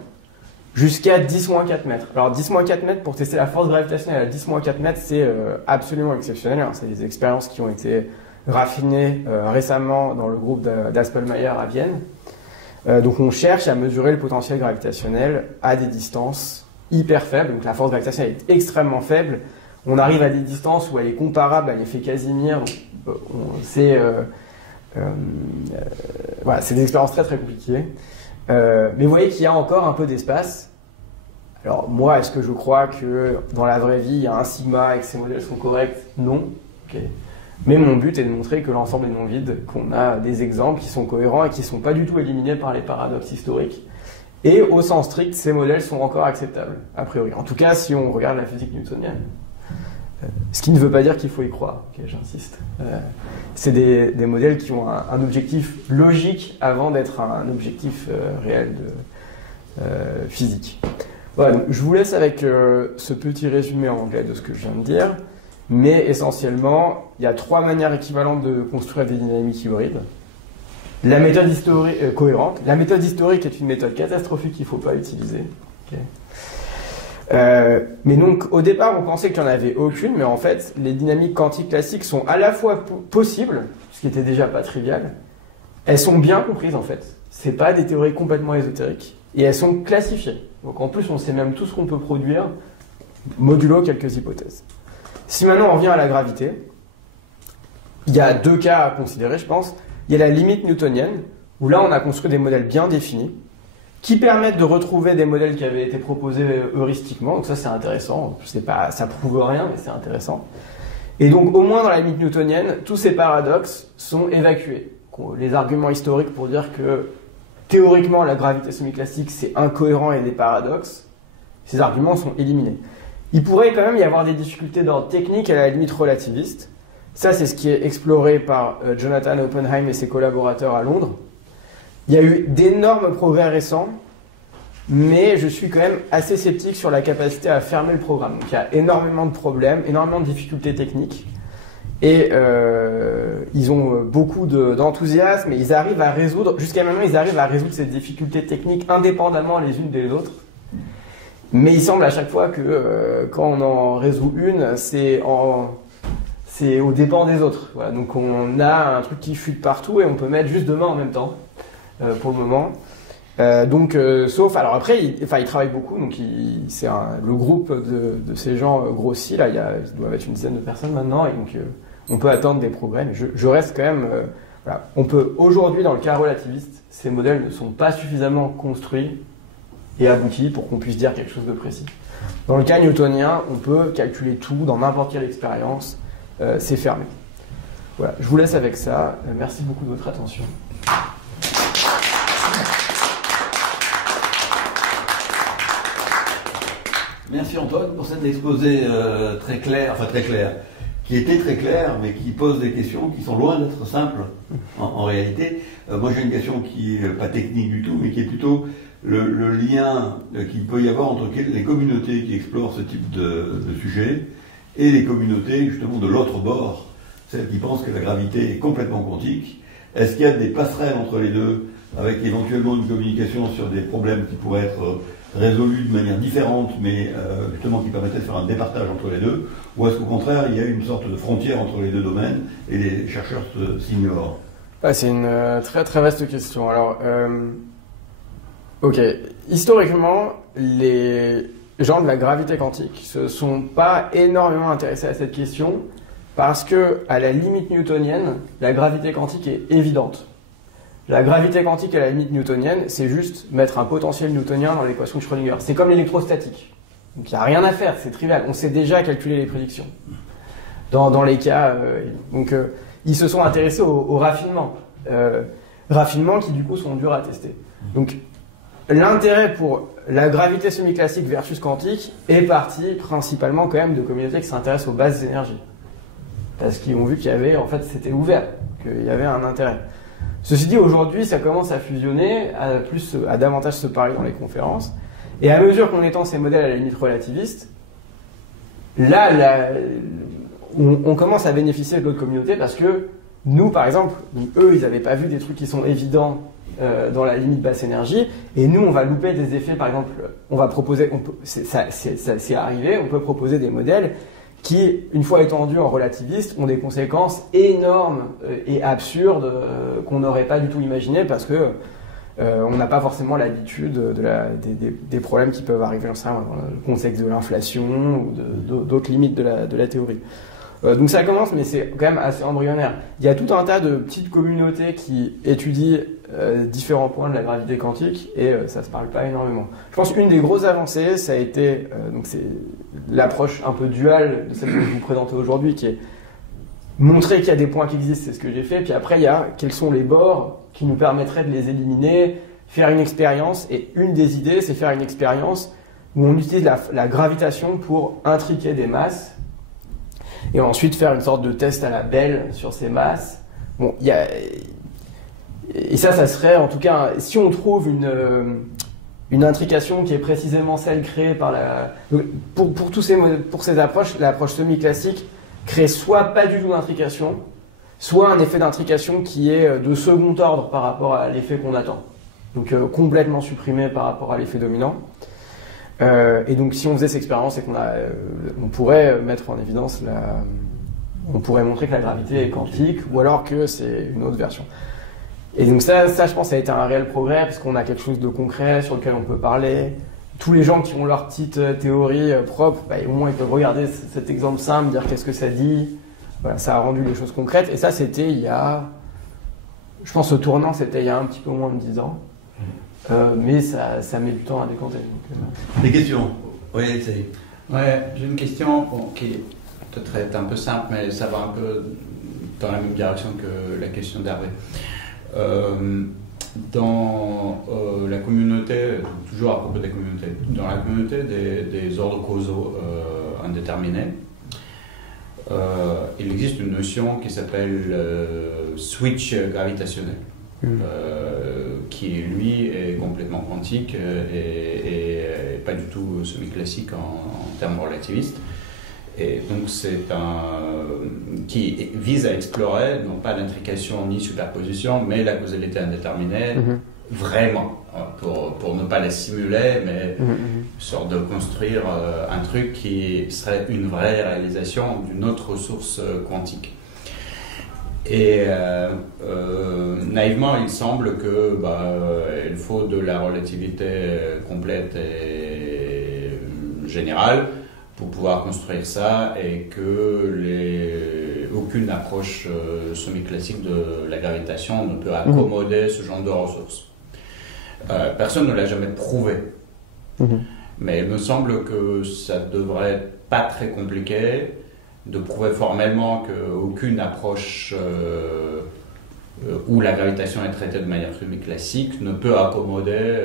jusqu'à 10-4 mètres. Alors 10-4 mètres pour tester la force gravitationnelle à 10-4 mètres, c'est absolument exceptionnel. Alors, c'est des expériences qui ont été raffiné récemment dans le groupe d'Aspelmayer à Vienne. Donc on cherche à mesurer le potentiel gravitationnel à des distances hyper faibles. Donc la force gravitationnelle est extrêmement faible on arrive à des distances où elle est comparable à l'effet Casimir. Voilà, c'est des expériences très très compliquées. Mais vous voyez qu'il y a encore un peu d'espace. Alors moi, est-ce que je crois que dans la vraie vie, il y a un sigma et que ces modèles sont corrects? Non. Okay. Mais mon but est de montrer que l'ensemble est non vide, qu'on a des exemples qui sont cohérents et qui ne sont pas du tout éliminés par les paradoxes historiques. Et au sens strict, ces modèles sont encore acceptables, a priori. En tout cas, si on regarde la physique newtonienne. Ce qui ne veut pas dire qu'il faut y croire, okay, j'insiste. C'est des modèles qui ont un objectif logique avant d'être un objectif réel de physique. Voilà, donc je vous laisse avec ce petit résumé en anglais de ce que je viens de dire. Mais essentiellement, il y a 3 manières équivalentes de construire des dynamiques hybrides. La méthode historique cohérente. La méthode historique est une méthode catastrophique qu'il ne faut pas utiliser. Okay. Mais donc, au départ, on pensait qu'il n'y en avait aucune, mais en fait, les dynamiques quantiques classiques sont à la fois possibles, ce qui était déjà pas trivial. Elles sont bien comprises, en fait. C'est pas des théories complètement ésotériques. Et elles sont classifiées. Donc, en plus, on sait même tout ce qu'on peut produire, modulo quelques hypothèses. Si maintenant on revient à la gravité, il y a 2 cas à considérer, je pense. Il y a la limite newtonienne, où là on a construit des modèles bien définis, qui permettent de retrouver des modèles qui avaient été proposés heuristiquement. Donc ça c'est intéressant, ça prouve rien, mais c'est intéressant. Et donc au moins dans la limite newtonienne, tous ces paradoxes sont évacués. Les arguments historiques pour dire que théoriquement la gravité semi-classique c'est incohérent et des paradoxes, ces arguments sont éliminés. Il pourrait quand même y avoir des difficultés d'ordre technique à la limite relativiste. Ça, c'est ce qui est exploré par Jonathan Oppenheim et ses collaborateurs à Londres. Il y a eu d'énormes progrès récents, mais je suis quand même assez sceptique sur la capacité à fermer le programme. Donc il y a énormément de problèmes, énormément de difficultés techniques, et ils ont beaucoup d'enthousiasme, et ils arrivent à résoudre, jusqu'à maintenant, ils arrivent à résoudre ces difficultés techniques indépendamment les unes des autres. Mais il semble à chaque fois que quand on en résout une, c'est aux dépens des autres. Voilà, donc on a un truc qui fuite partout et on peut mettre juste 2 mains en même temps, pour le moment. Sauf, alors après, ils travaillent beaucoup, donc le groupe de ces gens grossit, là, il doit y avoir une dizaine de personnes maintenant, et donc on peut attendre des progrès, mais je reste quand même... voilà. On peut, aujourd'hui, dans le cas relativiste, ces modèles ne sont pas suffisamment construits et abouti pour qu'on puisse dire quelque chose de précis. Dans le cas newtonien, on peut calculer tout dans n'importe quelle expérience, c'est fermé. Voilà, je vous laisse avec ça. Merci beaucoup de votre attention. Merci Antoine pour cet exposé très clair, qui était très clair, mais qui pose des questions qui sont loin d'être simples en réalité. Moi j'ai une question qui n'est pas technique du tout, mais qui est plutôt le lien qu'il peut y avoir entre les communautés qui explorent ce type de sujet et les communautés justement de l'autre bord, celles qui pensent que la gravité est complètement quantique. Est-ce qu'il y a des passerelles entre les deux, avec éventuellement une communication sur des problèmes qui pourraient être résolus de manière différente, mais justement qui permettaient de faire un départage entre les deux, ou est-ce qu'au contraire il y a une sorte de frontière entre les deux domaines et les chercheurs s'ignorent? C'est une très très vaste question. Alors, ok, historiquement, les gens de la gravité quantique se sont pas énormément intéressés à cette question parce que, à la limite newtonienne, la gravité quantique est évidente. La gravité quantique à la limite newtonienne, c'est juste mettre un potentiel newtonien dans l'équation de Schrödinger. C'est comme l'électrostatique. Donc il n'y a rien à faire, c'est trivial. On sait déjà calculer les prédictions. Dans les cas... ils se sont intéressés au raffinement. Raffinements qui, du coup, sont durs à tester. Donc, l'intérêt pour la gravité semi-classique versus quantique est parti principalement quand même de communautés qui s'intéressent aux basses énergies. Parce qu'ils ont vu qu'il y avait, en fait, c'était ouvert, qu'il y avait un intérêt. Ceci dit, aujourd'hui, ça commence à fusionner, à davantage se parler dans les conférences. Et à mesure qu'on étend ces modèles à la limite relativiste, là, on commence à bénéficier de l'autre communauté parce que nous, par exemple, eux, ils n'avaient pas vu des trucs qui sont évidents dans la limite basse énergie, et nous, on va louper des effets, par exemple, on va proposer, c'est arrivé, on peut proposer des modèles qui, une fois étendus en relativiste, ont des conséquences énormes et absurdes qu'on n'aurait pas du tout imaginées parce que on n'a pas forcément l'habitude des problèmes qui peuvent arriver dans le contexte de l'inflation ou d'autres limites de la théorie. Donc ça commence, mais c'est quand même assez embryonnaire. Il y a tout un tas de petites communautés qui étudient différents points de la gravité quantique et ça se parle pas énormément. Je pense qu'une des grosses avancées, ça a été donc c'est l'approche un peu duale de celle que je vous présente aujourd'hui, qui est montrer qu'il y a des points qui existent, c'est ce que j'ai fait. Puis après, il y a quels sont les bords qui nous permettraient de les éliminer, faire une expérience. Et une des idées, c'est faire une expérience où on utilise la gravitation pour intriquer des masses et ensuite faire une sorte de test à la Bell sur ces masses. Bon, et ça serait en tout cas, si on trouve une intrication qui est précisément celle créée par pour ces approches, l'approche semi-classique crée soit pas du tout d'intrication, soit un effet d'intrication qui est de second ordre par rapport à l'effet qu'on attend. Donc complètement supprimé par rapport à l'effet dominant. Et donc si on faisait cette expérience, c'est on pourrait mettre en évidence on pourrait montrer que la gravité est quantique, ou alors que c'est une autre version. Et donc ça je pense, ça a été un réel progrès, parce qu'on a quelque chose de concret sur lequel on peut parler. Tous les gens qui ont leur petite théorie propre, au moins ils peuvent regarder cet exemple simple, dire qu'est-ce que ça dit. Voilà, ça a rendu les choses concrètes. Et ça, c'était il y a, je pense au tournant, c'était il y a un petit peu moins de 10 ans. Mais ça met du temps à décanter. Des questions? Oui, Alexei. Ouais, j'ai une question qui peut-être un peu simple, mais ça va un peu dans la même direction que la question d'Hervé. Dans la communauté, toujours à propos des communautés, dans la communauté des ordres causaux indéterminés, il existe une notion qui s'appelle switch gravitationnel, qui lui est complètement quantique et pas du tout semi-classique en termes relativistes. Et donc c'est qui vise à explorer non pas l'intrication ni superposition, mais la causalité indéterminée, vraiment, pour ne pas la simuler, mais sorte de construire un truc qui serait une vraie réalisation d'une autre source quantique. Et naïvement, il semble que il faut de la relativité complète et générale pour pouvoir construire ça, et que aucune approche semi-classique de la gravitation ne peut accommoder ce genre de ressources. Personne ne l'a jamais prouvé, mais il me semble que ça devrait être pas très compliqué de prouver formellement qu'aucune approche où la gravitation est traitée de manière semi-classique ne peut accommoder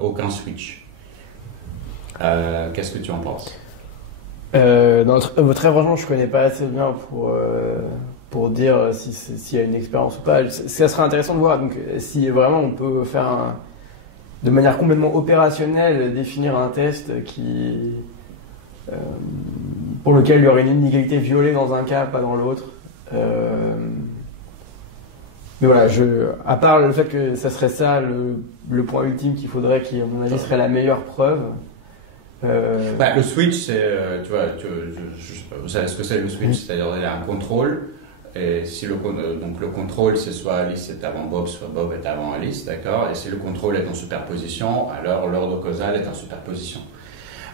aucun switch. Qu'est-ce que tu en penses? Très franchement, je connais pas assez bien pour dire s'il y a une expérience ou pas. Ça serait intéressant de voir. Donc, si vraiment on peut faire de manière complètement opérationnelle, définir un test pour lequel il y aurait une inégalité violée dans un cas, pas dans l'autre. Mais voilà, à part le fait que ça serait ça le point ultime qu'il faudrait, qui à mon avis serait la meilleure preuve. Le switch, c'est, tu vois, vous savez ce que c'est le switch, c'est-à-dire il y a un contrôle, et si donc le contrôle, c'est soit Alice est avant Bob, soit Bob est avant Alice, d'accord, et si le contrôle est en superposition, alors l'ordre causal est en superposition.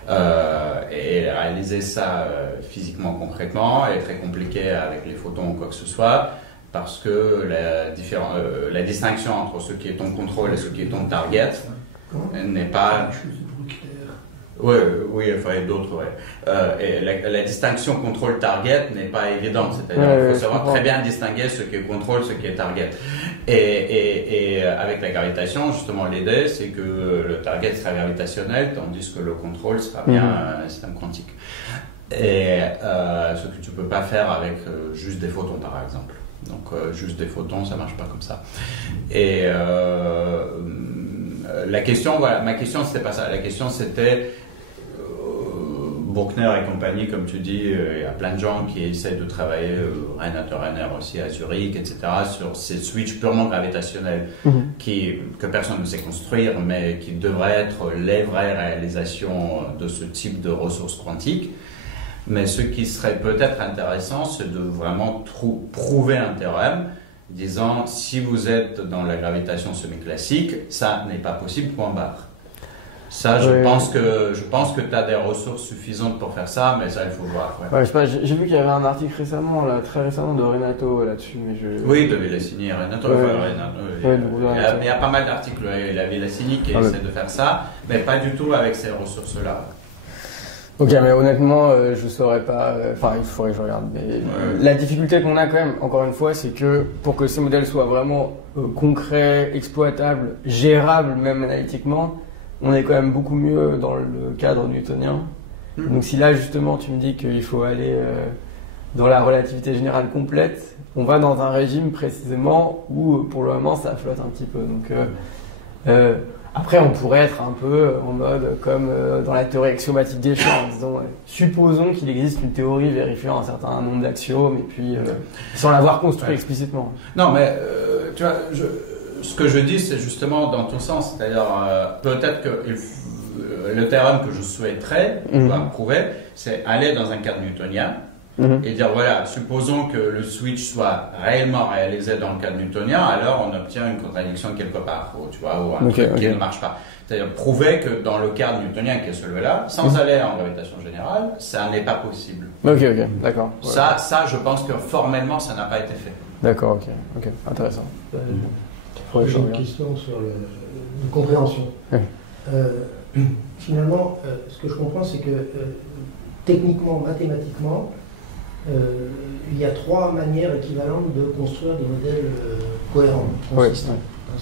Et réaliser ça physiquement, concrètement, est très compliqué avec les photons ou quoi que ce soit, parce que la distinction entre ce qui est ton contrôle et ce qui est ton target n'est pas... Oui, enfin, et d'autres, et la distinction contrôle-target n'est pas évidente, c'est-à-dire qu'il faut savoir très bien distinguer ce qui est contrôle, ce qui est target. Et avec la gravitation, justement, l'idée, c'est que le target sera gravitationnel, tandis que le contrôle sera bien un système quantique. Et ce que tu ne peux pas faire avec juste des photons, par exemple. Donc, juste des photons, ça ne marche pas comme ça. Et ma question, c'était pas ça. La question, c'était... Bruckner et compagnie, comme tu dis, il y a plein de gens qui essaient de travailler, Renate Renner aussi à Zurich, etc., sur ces switches purement gravitationnels que personne ne sait construire, mais qui devraient être les vraies réalisations de ce type de ressources quantiques. Mais ce qui serait peut-être intéressant, c'est de vraiment prouver un théorème disant si vous êtes dans la gravitation semi-classique, ça n'est pas possible, point barre. Ça, je pense que tu as des ressources suffisantes pour faire ça, mais ça, il faut voir. Ouais, je sais pas, j'ai vu qu'il y avait un article récemment, là, très récemment, de Renato là-dessus. Mais Oui, de Villassini. Renato, il y a pas mal d'articles. Il y a Villassini qui essaie de faire ça, mais pas du tout avec ces ressources-là. Ok, mais honnêtement, je saurais pas. Enfin, il faudrait que je regarde. Mais la difficulté qu'on a quand même, encore une fois, c'est que pour que ces modèles soient vraiment concrets, exploitables, gérables même analytiquement, on est quand même beaucoup mieux dans le cadre newtonien. Donc si là justement tu me dis qu'il faut aller dans la relativité générale complète, on va dans un régime précisément où pour le moment ça flotte un petit peu. Donc après on pourrait être un peu en mode comme dans la théorie axiomatique des champs, en disant supposons qu'il existe une théorie vérifiant un certain nombre d'axiomes et puis sans l'avoir construit explicitement. Non mais tu vois, ce que je dis, c'est justement dans ton sens. C'est-à-dire, peut-être que le théorème que je souhaiterais prouver, c'est aller dans un cadre newtonien et dire, voilà, supposons que le switch soit réellement réalisé dans le cadre newtonien, alors on obtient une contradiction quelque part, tu vois, ou un truc qui ne marche pas. C'est-à-dire, prouver que dans le cadre newtonien qui est celui-là, sans aller en gravitation générale, ça n'est pas possible. Ok, d'accord. Ça, je pense que formellement, ça n'a pas été fait. D'accord, ok, intéressant. J'ai une question sur la compréhension. Finalement, ce que je comprends, c'est que techniquement, mathématiquement, il y a trois manières équivalentes de construire des modèles cohérents, consistants.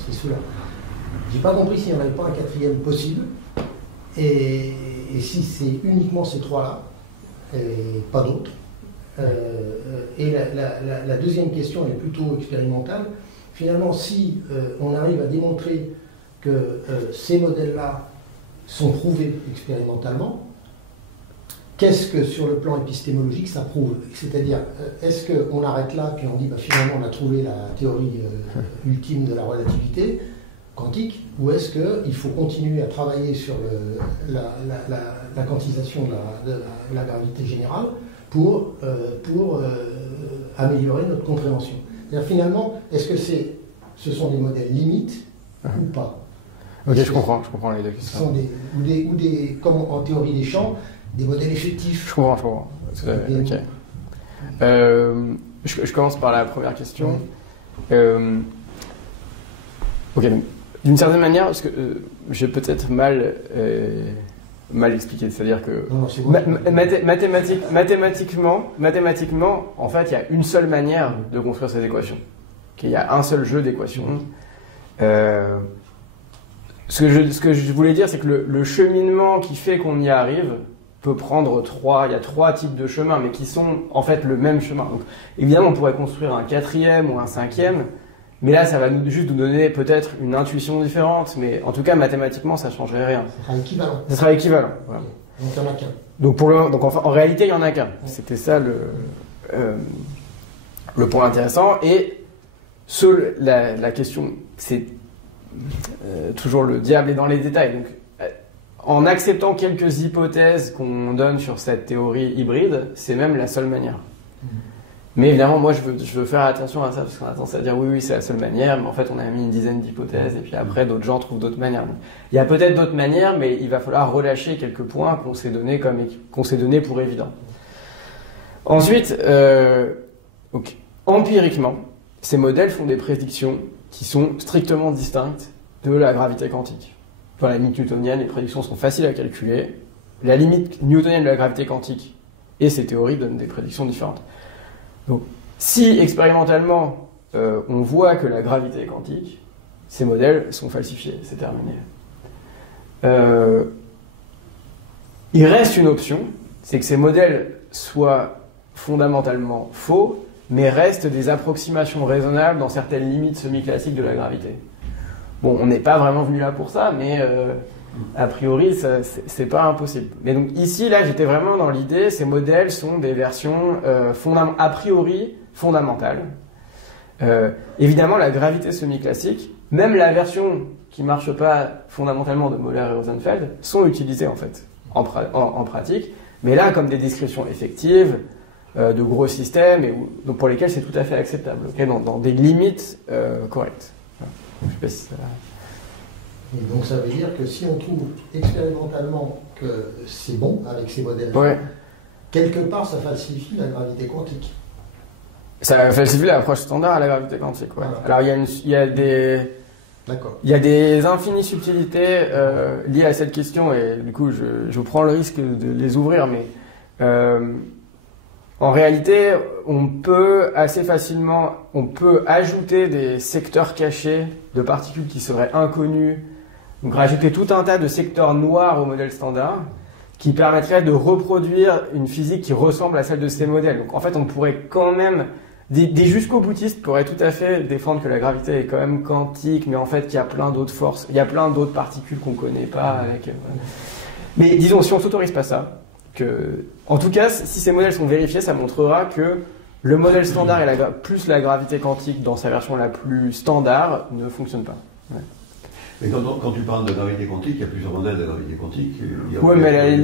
C'est ceux-là. J'ai pas compris s'il n'y en avait pas un quatrième possible, et si c'est uniquement ces trois-là, et pas d'autres. Et la deuxième question est plutôt expérimentale. Finalement, si on arrive à démontrer que ces modèles-là sont prouvés expérimentalement, qu'est-ce que sur le plan épistémologique ça prouve? C'est-à-dire, est-ce qu'on arrête là, puis on dit finalement on a trouvé la théorie ultime de la relativité quantique, ou est-ce qu'il faut continuer à travailler sur la quantisation de la gravité générale pour améliorer notre compréhension? C'est-à-dire, finalement, est-ce que ce sont des modèles limites ou pas? Ok, je comprends les deux questions. Ou des, comme en théorie des champs, des modèles effectifs. Je comprends. Ok. Je commence par la première question. Ok, d'une certaine manière, parce que j'ai peut-être mal expliqué, c'est-à-dire que mathématiquement, en fait, il y a une seule manière de construire ces équations. Il y a un seul jeu d'équations. Ce que je voulais dire, c'est que le cheminement qui fait qu'on y arrive peut prendre il y a trois types de chemins, mais qui sont en fait le même chemin. Donc, évidemment, on pourrait construire un quatrième ou un cinquième, mais là, ça va juste nous donner peut-être une intuition différente, mais en tout cas, mathématiquement, ça ne changerait rien. Ça sera équivalent. Voilà. Donc, il n'y en a qu'un. Donc en réalité, il n'y en a qu'un. C'était ça le point intéressant. Et la question, c'est toujours le diable est dans les détails. Donc, en acceptant quelques hypothèses qu'on donne sur cette théorie hybride, c'est même la seule manière. Mais évidemment, moi, je veux faire attention à ça, parce qu'on a tendance à dire oui, c'est la seule manière, mais en fait, on a mis une dizaine d'hypothèses, et puis après, d'autres gens trouvent d'autres manières. Donc, il y a peut-être d'autres manières, mais il va falloir relâcher quelques points qu'on s'est donnés pour évidents. Ensuite, empiriquement, ces modèles font des prédictions qui sont strictement distinctes de la gravité quantique. Pour la limite newtonienne, les prédictions sont faciles à calculer. La limite newtonienne de la gravité quantique et ces théories donnent des prédictions différentes. Donc, si expérimentalement on voit que la gravité est quantique, ces modèles sont falsifiés, c'est terminé. Il reste une option, c'est que ces modèles soient fondamentalement faux, mais restent des approximations raisonnables dans certaines limites semi-classiques de la gravité. Bon, on n'est pas vraiment venu là pour ça, mais a priori, c'est pas impossible. Mais donc ici, là, j'étais vraiment dans l'idée, ces modèles sont des versions a priori fondamentales. Évidemment, la gravité semi-classique, même la version qui marche pas fondamentalement de Möller et Rosenfeld, sont utilisées en fait en pratique. Mais là, comme des descriptions effectives, de gros systèmes donc pour lesquels c'est tout à fait acceptable, okay, dans des limites correctes. Voilà. Je sais pas si ça... Et donc ça veut dire que si on trouve expérimentalement que c'est bon avec ces modèles, ouais. Quelque part ça falsifie la gravité quantique. Ça falsifie l'approche standard à la gravité quantique. Ouais. Voilà. Alors il y a des infinies subtilités liées à cette question et du coup je prends le risque de les ouvrir, mais en réalité on peut assez facilement ajouter des secteurs cachés de particules qui seraient inconnus, donc rajouter tout un tas de secteurs noirs au modèle standard qui permettraient de reproduire une physique qui ressemble à celle de ces modèles. Donc en fait on pourrait quand même des jusqu'au boutistes pourraient tout à fait défendre que la gravité est quand même quantique, mais en fait qu'il y a plein d'autres forces, il y a plein d'autres particules qu'on connaît pas avec. Mais disons, si on s'autorise pas ça, en tout cas, si ces modèles sont vérifiés, ça montrera que le modèle standard et plus la gravité quantique dans sa version la plus standard ne fonctionne pas. Ouais. Mais quand tu parles de gravité quantique, il y a plusieurs modèles de gravité quantique. Oui, mais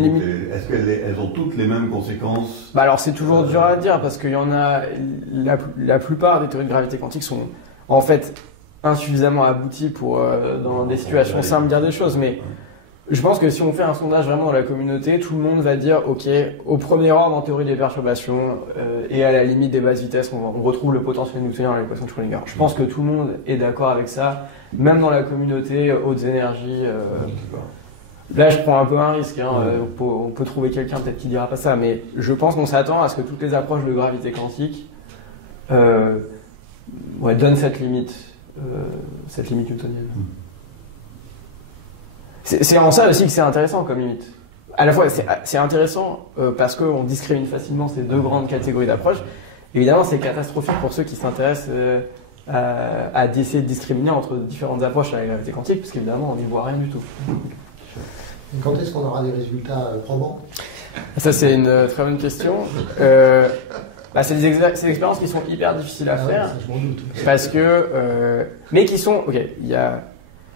est-ce qu'elles ont toutes les mêmes conséquences? Bah alors c'est toujours dur à dire parce qu'il y en a. La plupart des théories de gravité quantique sont en fait insuffisamment abouties pour dans des situations simples dire des choses. Mais je pense que si on fait un sondage vraiment dans la communauté, tout le monde va dire ok, au premier ordre en théorie des perturbations et à la limite des basses vitesses, on retrouve le potentiel newtonien dans l'équation de Schrödinger. Je pense que tout le monde est d'accord avec ça. Même dans la communauté hautes énergies, là je prends un peu un risque, hein, on peut trouver quelqu'un peut-être qui dira pas ça, mais je pense qu'on s'attend à ce que toutes les approches de gravité quantique donnent cette limite newtonienne. C'est en ça aussi que c'est intéressant comme limite. À la fois c'est intéressant parce qu'on discrimine facilement ces deux grandes catégories d'approches. Évidemment c'est catastrophique pour ceux qui s'intéressent à essayer de discriminer entre différentes approches à la gravité quantique, parce qu'évidemment on n'y voit rien du tout. Et quand est-ce qu'on aura des résultats probants? Ça c'est une très bonne question. C'est des expériences qui sont hyper difficiles à faire, parce que mais qui sont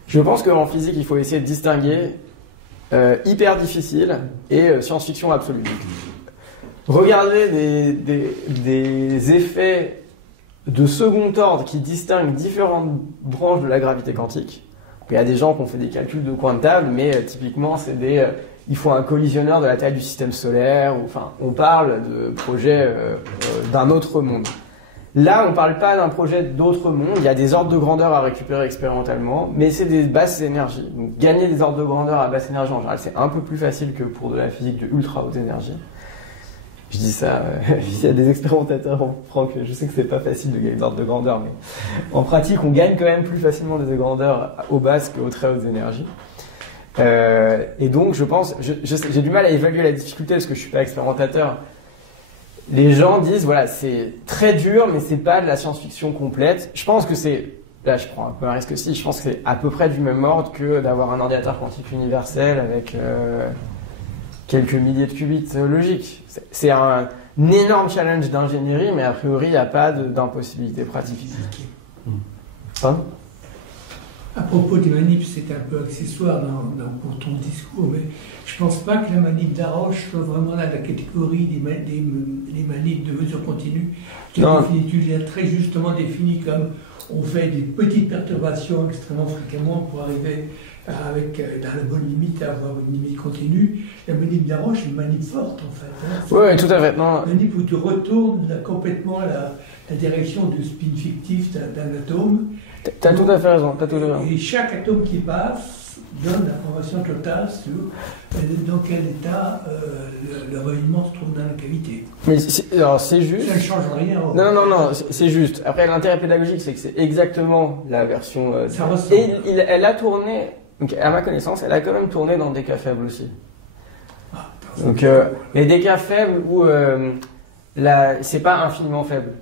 je pense qu'en physique il faut essayer de distinguer hyper difficile et science-fiction absolue. Regardez des effets de second ordre qui distinguent différentes branches de la gravité quantique. Il y a des gens qui ont fait des calculs de coin de table, mais typiquement il faut un collisionneur de la taille du système solaire, on parle de projets d'un autre monde. Là, on ne parle pas d'un projet d'autre monde, il y a des ordres de grandeur à récupérer expérimentalement, mais c'est des basses énergies. Donc gagner des ordres de grandeur à basse énergie en général, c'est un peu plus facile que pour de la physique de ultra haute énergie. Je dis ça, s'il y a des expérimentateurs, Franck, je sais que c'est pas facile de gagner des ordres de grandeur, mais en pratique, on gagne quand même plus facilement des grandeurs aux basses qu'aux très hautes énergies. Et donc, je pense, j'ai du mal à évaluer la difficulté parce que je suis pas expérimentateur. Les gens disent, voilà, c'est très dur, mais c'est pas de la science-fiction complète. Je pense que là, je prends un peu un risque aussi, je pense que c'est à peu près du même ordre que d'avoir un ordinateur quantique universel avec quelques milliers de qubits logiques. C'est un énorme challenge d'ingénierie, mais a priori, il n'y a pas d'impossibilité pratique. Hein? À propos des manips, c'est un peu accessoire pour ton discours, mais je ne pense pas que la manip d'Haroche soit vraiment là la catégorie des manips de mesure continue. Tu l'as très justement défini comme on fait des petites perturbations extrêmement fréquemment pour arriver dans la bonne limite à avoir une limite continue. La manip d'Haroche est une manip forte en fait. Hein. Oui, tout à fait. Non. Une manip où tu retournes complètement la direction du spin fictif d'un atome. T'as tout à fait raison. Et chaque atome qui passe donne l'information totale sur dans quel état le rayonnement se trouve dans la cavité. Mais alors c'est juste. Ça ne change rien. Non, c'est juste. Après, l'intérêt pédagogique, c'est que c'est exactement la version. Ça ressemble. Et elle a tourné. Donc, à ma connaissance, elle a quand même tourné dans des cas faibles aussi. Donc, il y a des cas faibles où c'est pas infiniment faible.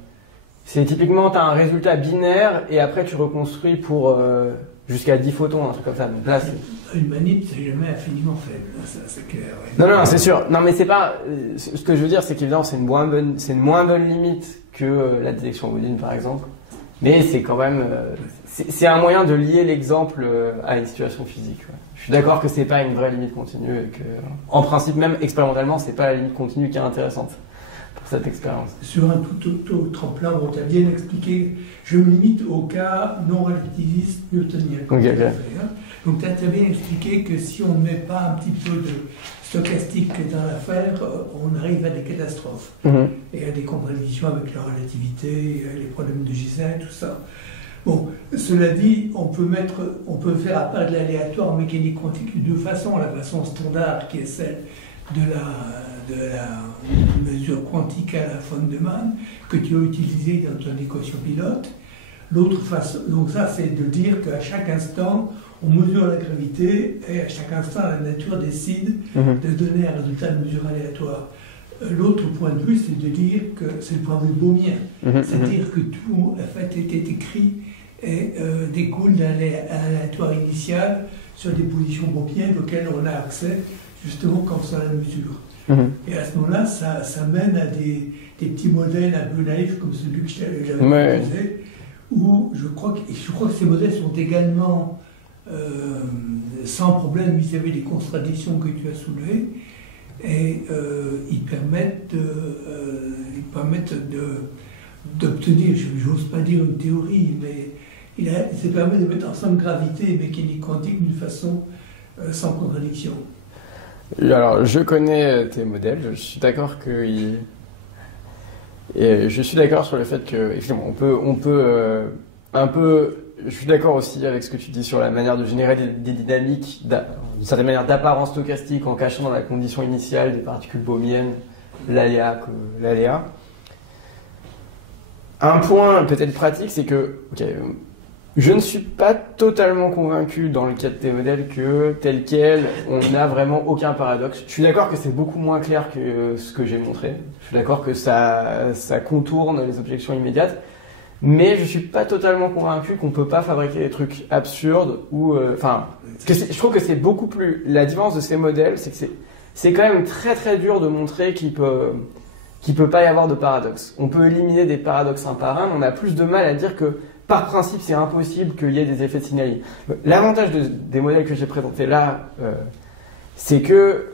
C'est typiquement, tu as un résultat binaire et après tu reconstruis pour jusqu'à 10 photons, un truc comme ça. Donc là, une manip, c'est jamais infiniment faible, ça, c'est clair. Ouais. Non, c'est sûr. Non, mais c'est pas. Ce que je veux dire, c'est qu'évidemment, c'est une moins bonne limite que la détection Woodin, par exemple. Mais c'est quand même. C'est un moyen de lier l'exemple à une situation physique. Ouais. Je suis d'accord que c'est pas une vraie limite continue et que, en principe, même expérimentalement, c'est pas la limite continue qui est intéressante. cette expérience. Sur un tout autre plan, on t'a bien expliqué, je me limite au cas non relativiste newtonien. Okay. Donc tu as bien expliqué que si on ne met pas un petit peu de stochastique dans l'affaire, on arrive à des catastrophes. Et à des contradictions avec la relativité, les problèmes de Gisin, tout ça. Bon, cela dit, on peut faire appel de l'aléatoire en mécanique quantique de deux façons. La façon standard qui est celle de la mesure quantique à la von Neumann, que tu as utilisée dans ton équation pilote. L'autre façon, donc ça c'est de dire qu'à chaque instant, on mesure la gravité et à chaque instant, la nature décide de donner un résultat de mesure aléatoire. L'autre point de vue, c'est de dire que c'est le point de vue baumien. C'est-à-dire que tout, en fait, est écrit et découle d'un aléatoire initial sur des positions beaumiennes auxquelles on a accès justement quand on la mesure. Et à ce moment-là, ça mène à des petits modèles un peu naïfs comme celui que j'avais proposé, où je crois que ces modèles sont également sans problème vis-à-vis des contradictions que tu as soulevées, et ils permettent d'obtenir, j'ose pas dire une théorie, mais ça permet de mettre ensemble gravité et mécanique quantique d'une façon sans contradiction. Alors, je connais tes modèles, je suis d'accord et je suis d'accord sur le fait que, effectivement, on peut un peu. Je suis d'accord aussi avec ce que tu dis sur la manière de générer des dynamiques, d'une certaine manière d'apparence stochastique en cachant dans la condition initiale des particules bohmiennes l'aléa. Un point peut-être pratique, c'est que je ne suis pas totalement convaincu dans le cas de tes modèles que tel quel, on n'a vraiment aucun paradoxe. Je suis d'accord que c'est beaucoup moins clair que ce que j'ai montré. Je suis d'accord que ça contourne les objections immédiates. Mais je suis pas totalement convaincu qu'on peut pas fabriquer des trucs absurdes ou, je trouve que c'est beaucoup plus, la différence de ces modèles, c'est que c'est quand même très très dur de montrer qu'il peut pas y avoir de paradoxe. On peut éliminer des paradoxes un par un, mais on a plus de mal à dire que, par principe, c'est impossible qu'il y ait des effets de signaling. L'avantage des modèles que j'ai présentés là, c'est que,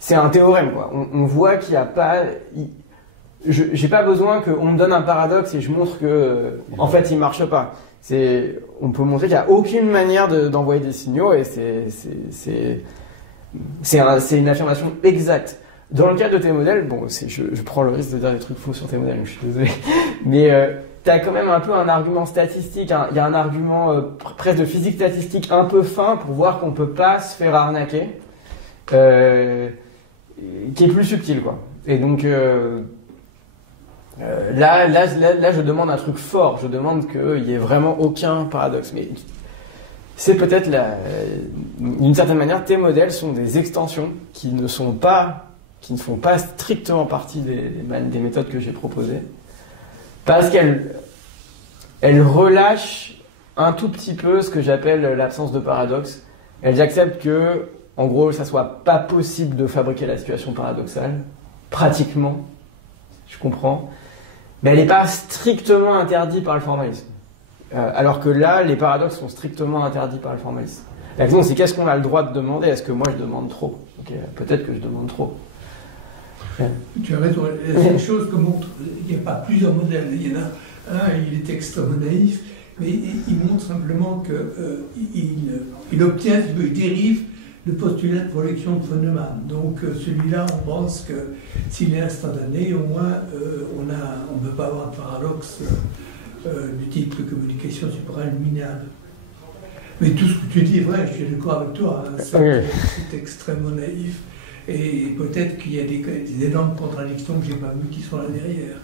c'est un théorème, quoi. On voit qu'il n'y a pas, j'ai pas besoin qu'on me donne un paradoxe et je montre que, en fait, il marche pas. On peut montrer qu'il n'y a aucune manière d'envoyer des signaux et c'est une affirmation exacte. Dans le cas de tes modèles, bon, je prends le risque de dire des trucs faux sur tes modèles, je suis désolé, mais tu as quand même un peu un argument statistique, il y a un argument presque de physique statistique un peu fin pour voir qu'on peut pas se faire arnaquer, qui est plus subtil, quoi. Et donc là, je demande un truc fort. Je demande qu'il n'y ait vraiment aucun paradoxe. Mais c'est peut-être d'une certaine manière, tes modèles sont des extensions qui ne font pas strictement partie des méthodes que j'ai proposées, parce qu'elles relâchent un tout petit peu ce que j'appelle l'absence de paradoxe. Elles acceptent que, en gros, ça soit pas possible de fabriquer la situation paradoxale, pratiquement. Je comprends. Mais elle n'est pas strictement interdite par le formalisme. Alors que là, les paradoxes sont strictement interdits par le formalisme. La question, c'est qu'est-ce qu'on a le droit de demander? Est-ce que moi, je demande trop? Peut-être que je demande trop. Tu as raison. La seule chose que montre, il n'y a pas plusieurs modèles. Il y en a un, il est extrêmement naïf, mais il montre simplement qu'il obtient, il dérive le postulat de projection de von Neumann. Donc celui-là, on pense que s'il est instantané, au moins on ne peut pas avoir un paradoxe du type de communication supraluminale. Mais tout ce que tu dis est vrai, je suis d'accord avec toi, hein, c'est extrêmement naïf. Et peut-être qu'il y a des énormes contradictions que je n'ai pas vues qui sont là derrière.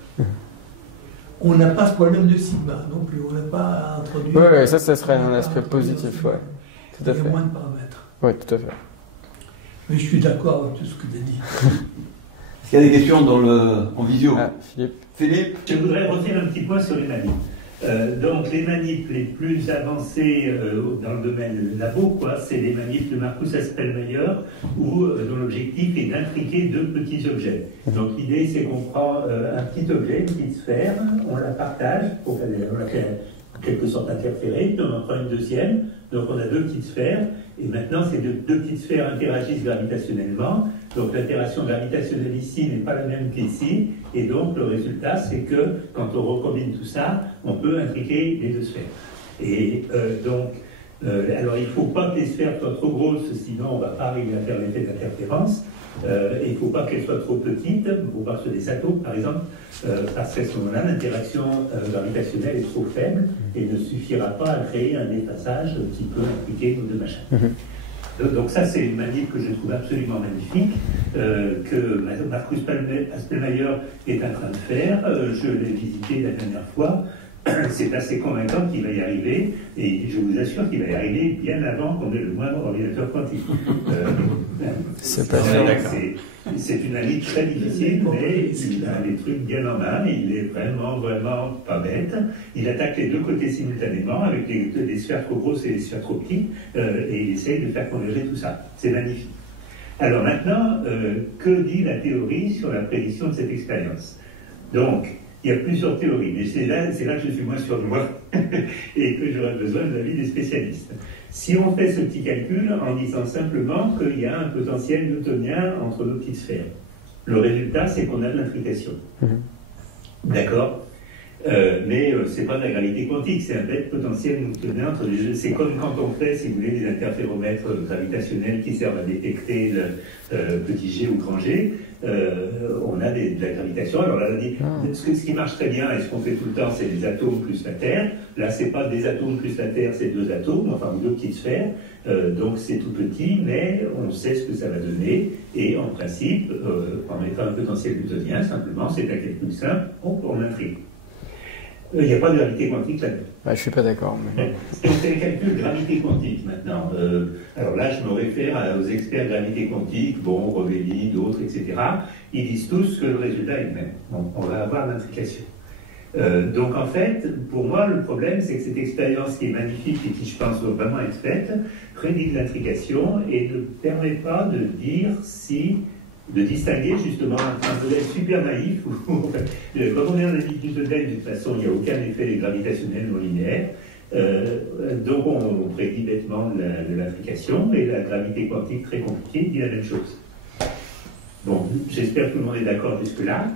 On n'a pas ce problème de sigma non plus, on n'a pas introduit... Oui, ça serait un aspect positif, ouais. Tout à fait. Il y a moins de paramètres. Oui, tout à fait. Mais je suis d'accord avec tout ce que tu as dit. Est-ce qu'il y a des questions en visio? Philippe? Je voudrais revenir un petit point sur les manips. Donc les manips les plus avancées dans le domaine labo, c'est les manips de Marcus Aspelmayer, dont l'objectif est d'intriquer deux petits objets. Donc l'idée c'est qu'on prend un petit objet, une petite sphère, on la partage, on la fait en quelque sorte interférer, puis on en prend une deuxième, donc on a deux petites sphères, et maintenant ces deux petites sphères interagissent gravitationnellement, Donc l'interaction gravitationnelle ici n'est pas la même qu'ici, et donc le résultat c'est que quand on recombine tout ça, on peut intriquer les deux sphères. Et alors il ne faut pas que les sphères soient trop grosses, sinon on ne va pas arriver à faire l'effet d'interférence. Il ne faut pas qu'elles soient trop petites, il ne faut pas que ce soit des atomes par exemple, parce qu'à ce moment-là, l'interaction gravitationnelle est trop faible et ne suffira pas à créer un déphasage qui peut impliquer nos deux machins. Donc ça, c'est une manip que je trouve absolument magnifique, que Markus Aspelmayer est en train de faire. Je l'ai visité la dernière fois. C'est assez convaincant qu'il va y arriver, et je vous assure qu'il va y arriver bien avant qu'on ait le moindre ordinateur quantique. C'est une manip très difficile, mais il a des trucs bien en main, et il est vraiment pas bête. Il attaque les deux côtés simultanément, avec les sphères trop grosses et les sphères trop petites, et il essaye de faire converger tout ça. C'est magnifique. Alors maintenant, que dit la théorie sur la prédiction de cette expérience? Donc, il y a plusieurs théories, mais c'est là que je suis moins sûr de moi et que j'aurais besoin de l'avis des spécialistes. Si on fait ce petit calcul en disant simplement qu'il y a un potentiel newtonien entre nos petites sphères, le résultat c'est qu'on a de l'intrication. D'accord? Mais ce n'est pas de la gravité quantique, c'est un bête potentiel newtonien entre les deux. C'est comme quand on fait, si vous voulez, des interféromètres gravitationnels qui servent à détecter le petit g ou grand g. On a de la gravitation. Alors là, on a dit, ce qui marche très bien et ce qu'on fait tout le temps, c'est des atomes plus la Terre. Là, c'est pas des atomes plus la Terre, c'est deux atomes, enfin deux petites sphères. Donc c'est tout petit, mais on sait ce que ça va donner. Et en principe, en mettant un potentiel newtonien, simplement, c'est un calcul simple, on intrigue. Il n'y a pas de gravité quantique là-dedans. Je ne suis pas d'accord. Mais... Si on fait les calculs de gravité quantique maintenant, alors là je me réfère aux experts gravité quantique, Rovelli, d'autres, etc. Ils disent tous que le résultat est le même. On va avoir l'intrication. Donc en fait, pour moi, le problème, c'est que cette expérience qui est magnifique et qui, je pense, doit vraiment être faite, prédit de l'intrication et ne permet pas de dire de distinguer justement un modèle super naïf où, comme on est en habitude de de toute façon, il n'y a aucun effet gravitationnel non linéaire. Donc on prédit bêtement de l'intrication et la gravité quantique très compliquée dit la même chose. Bon, j'espère que tout le monde est d'accord jusque-là.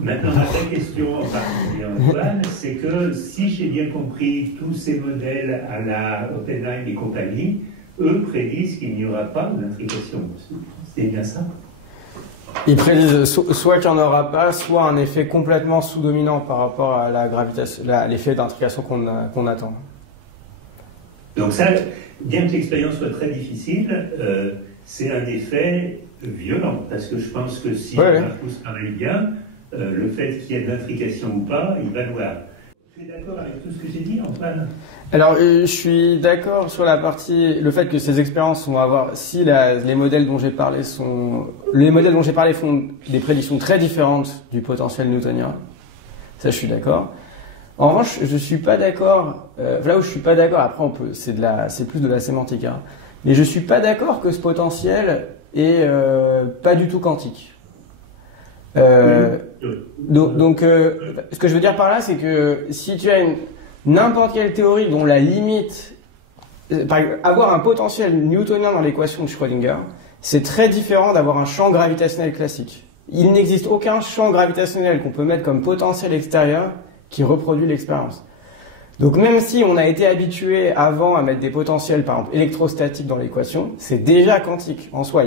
Maintenant, la vraie question, en particulier Antoine, c'est que si j'ai bien compris, tous ces modèles à la Oppenheim et compagnie, eux prédisent qu'il n'y aura pas d'intrication. C'est bien ça? Ils prédisent soit qu'il n'y en aura pas, soit un effet complètement sous-dominant par rapport à la gravitation, l'effet d'intrication qu'on attend. Donc ça, bien que l'expérience soit très difficile, c'est un effet violent, parce que je pense que si Markus travaille bien, le fait qu'il y ait de l'intrication ou pas, il va voir. Tu es d'accord avec tout ce que j'ai dit, Antoine? Alors, je suis d'accord sur la partie, le fait que ces expériences vont avoir, si les modèles dont j'ai parlé font des prédictions très différentes du potentiel newtonien. Ça, je suis d'accord. En revanche, je suis pas d'accord, là où je suis pas d'accord, après c'est plus de la sémantique, hein, mais je suis pas d'accord que ce potentiel est pas du tout quantique. Donc, ce que je veux dire par là, c'est que si tu as n'importe quelle théorie dont la limite, avoir un potentiel newtonien dans l'équation de Schrödinger, c'est très différent d'avoir un champ gravitationnel classique. Il n'existe aucun champ gravitationnel qu'on peut mettre comme potentiel extérieur qui reproduit l'expérience. Donc même si on a été habitué avant à mettre des potentiels, par exemple, électrostatiques dans l'équation, c'est déjà quantique en soi.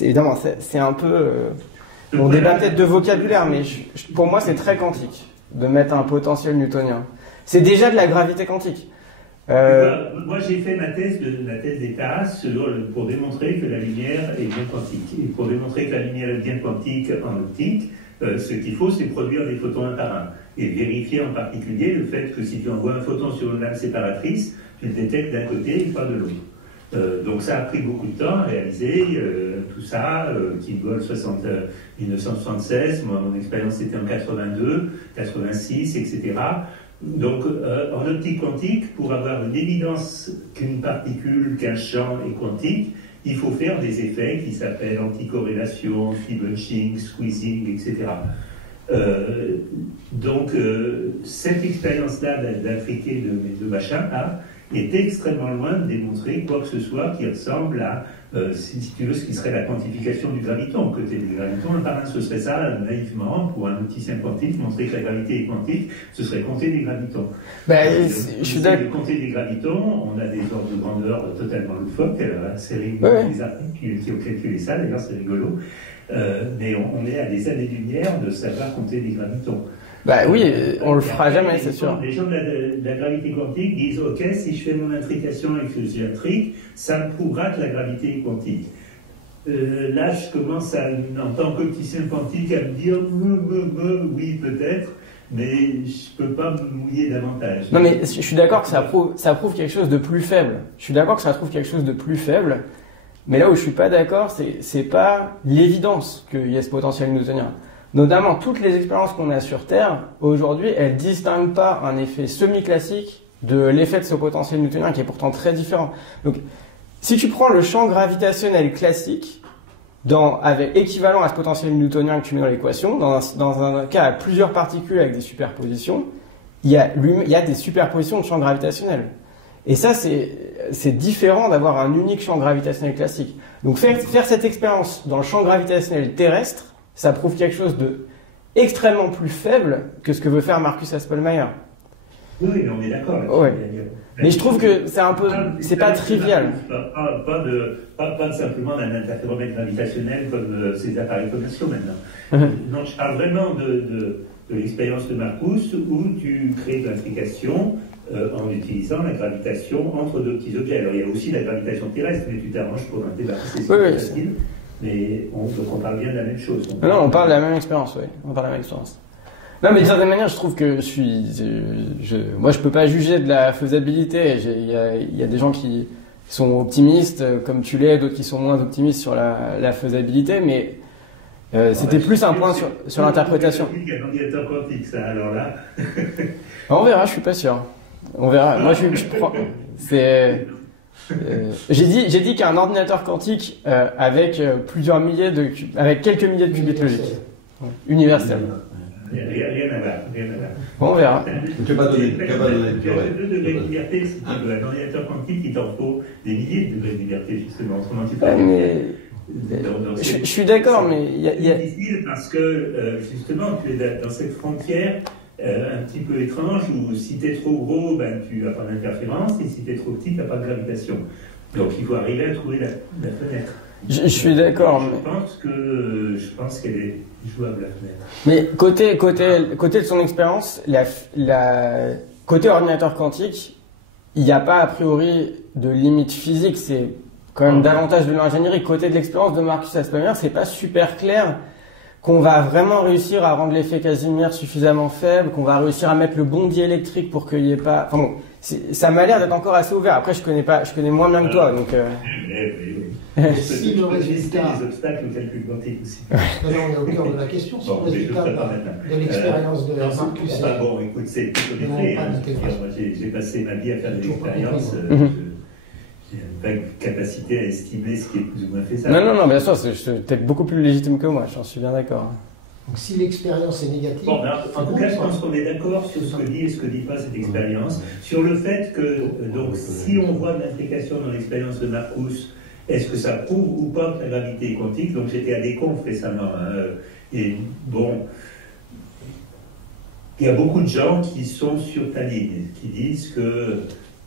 Évidemment, c'est un peu... on débat peut-être de vocabulaire, mais pour moi, c'est très quantique de mettre un potentiel newtonien. C'est déjà de la gravité quantique. Moi, j'ai fait ma thèse d'État pour démontrer que la lumière est bien quantique. Et pour démontrer que la lumière est bien quantique en optique, ce qu'il faut, c'est produire des photons un par un. Et vérifier en particulier le fait que si tu envoies un photon sur une lame séparatrice, tu le détectes d'un côté et pas de l'autre. Donc ça a pris beaucoup de temps à réaliser tout ça, Kimball 1976, moi mon expérience c'était en 82, 86, etc. Donc en optique quantique, pour avoir une évidence qu'une particule, qu'un champ est quantique, il faut faire des effets qui s'appellent anticorrélation, fee-bunching, squeezing, etc. Donc cette expérience-là d'intriquer de mes deux machins, est extrêmement loin de démontrer quoi que ce soit qui ressemble à, si tu veux, ce qui serait la quantification du graviton. Côté des gravitons, le parrain, ce serait ça, naïvement, pour un opticien quantique, montrer que la gravité est quantique, ce serait compter des gravitons. Je suis d'accord. De compter des gravitons, on a des ordres de grandeur totalement loufoques, la série des articles qui ont calculé ça, d'ailleurs c'est rigolo, mais on est à des années-lumière de savoir compter des gravitons. Oui, on le fera jamais, c'est sûr. Les gens de la gravité quantique disent ok, si je fais mon intrication et que j'intrique, ça me prouvera que la gravité est quantique. Là, je commence en tant qu'opticien quantique à me dire oui, peut-être, mais je ne peux pas me mouiller davantage. Non, mais je suis d'accord que ça prouve quelque chose de plus faible. Je suis d'accord que ça prouve quelque chose de plus faible, mais là où je suis pas d'accord, c'est pas l'évidence qu'il y a ce potentiel newtonien. Notamment, toutes les expériences qu'on a sur Terre, aujourd'hui, elles ne distinguent pas un effet semi-classique de l'effet de ce potentiel newtonien qui est pourtant très différent. Donc, si tu prends le champ gravitationnel classique, avec équivalent à ce potentiel newtonien que tu mets dans l'équation, dans un cas à plusieurs particules avec des superpositions, il y a des superpositions de champs gravitationnels. Et ça, c'est différent d'avoir un unique champ gravitationnel classique. Donc, faire cette expérience dans le champ gravitationnel terrestre, ça prouve quelque chose de extrêmement plus faible que ce que veut faire Marcus Haspelmayer. Oui, mais on est d'accord. Ouais. Mais je trouve que c'est pas trivial. Pas simplement d'un interféromètre gravitationnel comme ces appareils commerciaux maintenant. Non, je parle vraiment de l'expérience de Marcus où tu crées de l'intrication en utilisant la gravitation entre deux petits objets. Alors il y a aussi la gravitation terrestre, mais tu t'arranges pour un débat. C'est facile. Mais on parle bien de la même chose. Non, on parle de la même expérience, oui. On parle de la même expérience. Non, mais d'une certaine manière, je trouve que moi, je peux pas juger de la faisabilité. Il y a des gens qui sont optimistes, comme tu l'es, d'autres qui sont moins optimistes sur la faisabilité, mais c'était plus un point sur l'interprétation. Alors là. On verra, je suis pas sûr. On verra. Moi, je prends. J'ai dit qu'un ordinateur quantique avec avec quelques milliers de qubits logiques, universel. Rien à voir. Bon, on verra. Tu n'as pas donné. Tu as 2 degrés de liberté, si tu veux. Un ordinateur quantique, il t'en faut des milliers de degrés de liberté, justement. Autrement, tu peux. Je suis d'accord, mais c'est difficile parce que, justement, tu es dans cette frontière un petit peu étrange où si tu es trop gros, tu n'as pas d'interférence, et si tu es trop petit, tu n'as pas de gravitation. Donc il faut arriver à trouver la fenêtre. Je suis d'accord. Je pense qu'elle est jouable, la fenêtre. Mais côté de son expérience, côté ordinateur quantique, il n'y a pas a priori de limite physique, c'est quand même davantage de l'ingénierie. Côté de l'expérience de Marcus Haspelmayer, c'est pas super clair qu'on va vraiment réussir à rendre l'effet Casimir suffisamment faible, qu'on va réussir à mettre le bon diélectrique pour qu'il n'y ait pas... Enfin bon, ça m'a l'air d'être encore assez ouvert. Après, je connais moins bien que toi, donc... Si le résultat... les obstacles au calcul quantique aussi. Non, on est au cœur de la question. Si le résultat de l'expérience de Marcus... Bon, écoute, c'est plutôt des faits. J'ai passé ma vie à faire de l'expérience. J'ai pas une capacité à estimer ce qui est plus ou moins faisable. Non, bien sûr, c'est peut-être beaucoup plus légitime que moi, j'en suis bien d'accord. Donc si l'expérience est négative... Bon, en tout cas, je pense qu'on est d'accord sur ce que dit et ce que dit pas cette expérience. Sur le fait que, donc, si on voit de l'intrication dans l'expérience de Marcus, est-ce que ça prouve ou pas que la gravité est quantique? Donc j'étais à des confs récemment. Et bon, il y a beaucoup de gens qui sont sur ta ligne, qui disent que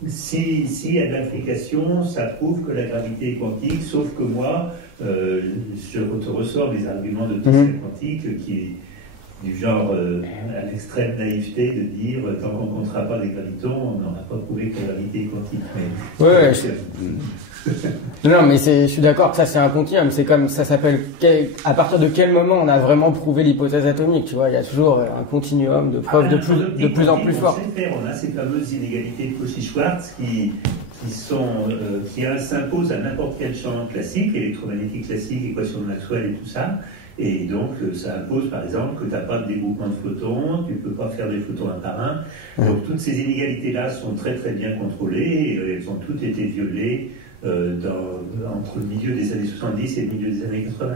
s'il y a de l'intrication, ça prouve que la gravité est quantique, sauf que moi, je te ressors des arguments de physique quantique qui est du genre à l'extrême naïveté de dire tant qu'on ne comptera pas les gravitons, on n'aura pas prouvé que la gravité est quantique. Non, mais je suis d'accord que ça c'est un continuum. C'est comme ça s'appelle. À partir de quel moment on a vraiment prouvé l'hypothèse atomique? Tu vois, il y a toujours un continuum de preuves de plus en plus fortes. On a ces fameuses inégalités de Cauchy-Schwarz qui s'imposent à n'importe quel champ classique, électromagnétique classique, équation de Maxwell et tout ça. Et donc, ça impose, par exemple, que tu n'as pas de dégroupement de photons, tu ne peux pas faire des photons un par un. Donc, toutes ces inégalités-là sont très, très bien contrôlées et elles ont toutes été violées entre le milieu des années 70 et le milieu des années 80.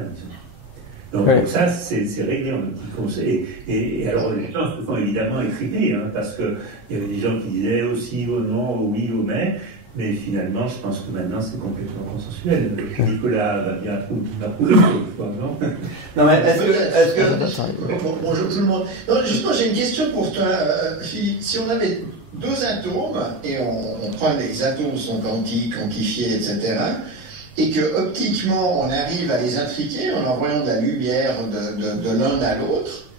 Donc ça, c'est réglé en optique. Et alors, les gens se font évidemment étriper, hein, parce qu'il y avait des gens qui disaient aussi au non, au oui, au mais finalement, je pense que maintenant, c'est complètement consensuel. Nicolas va bien approuver, non? Non, mais est-ce que... Bonjour tout le monde. Non, justement, j'ai une question pour toi, Philippe. Si on avait deux atomes, et on prend les atomes sont quantiques, quantifiés, etc., et que optiquement on arrive à les intriquer en envoyant de la lumière de l'un à l'autre,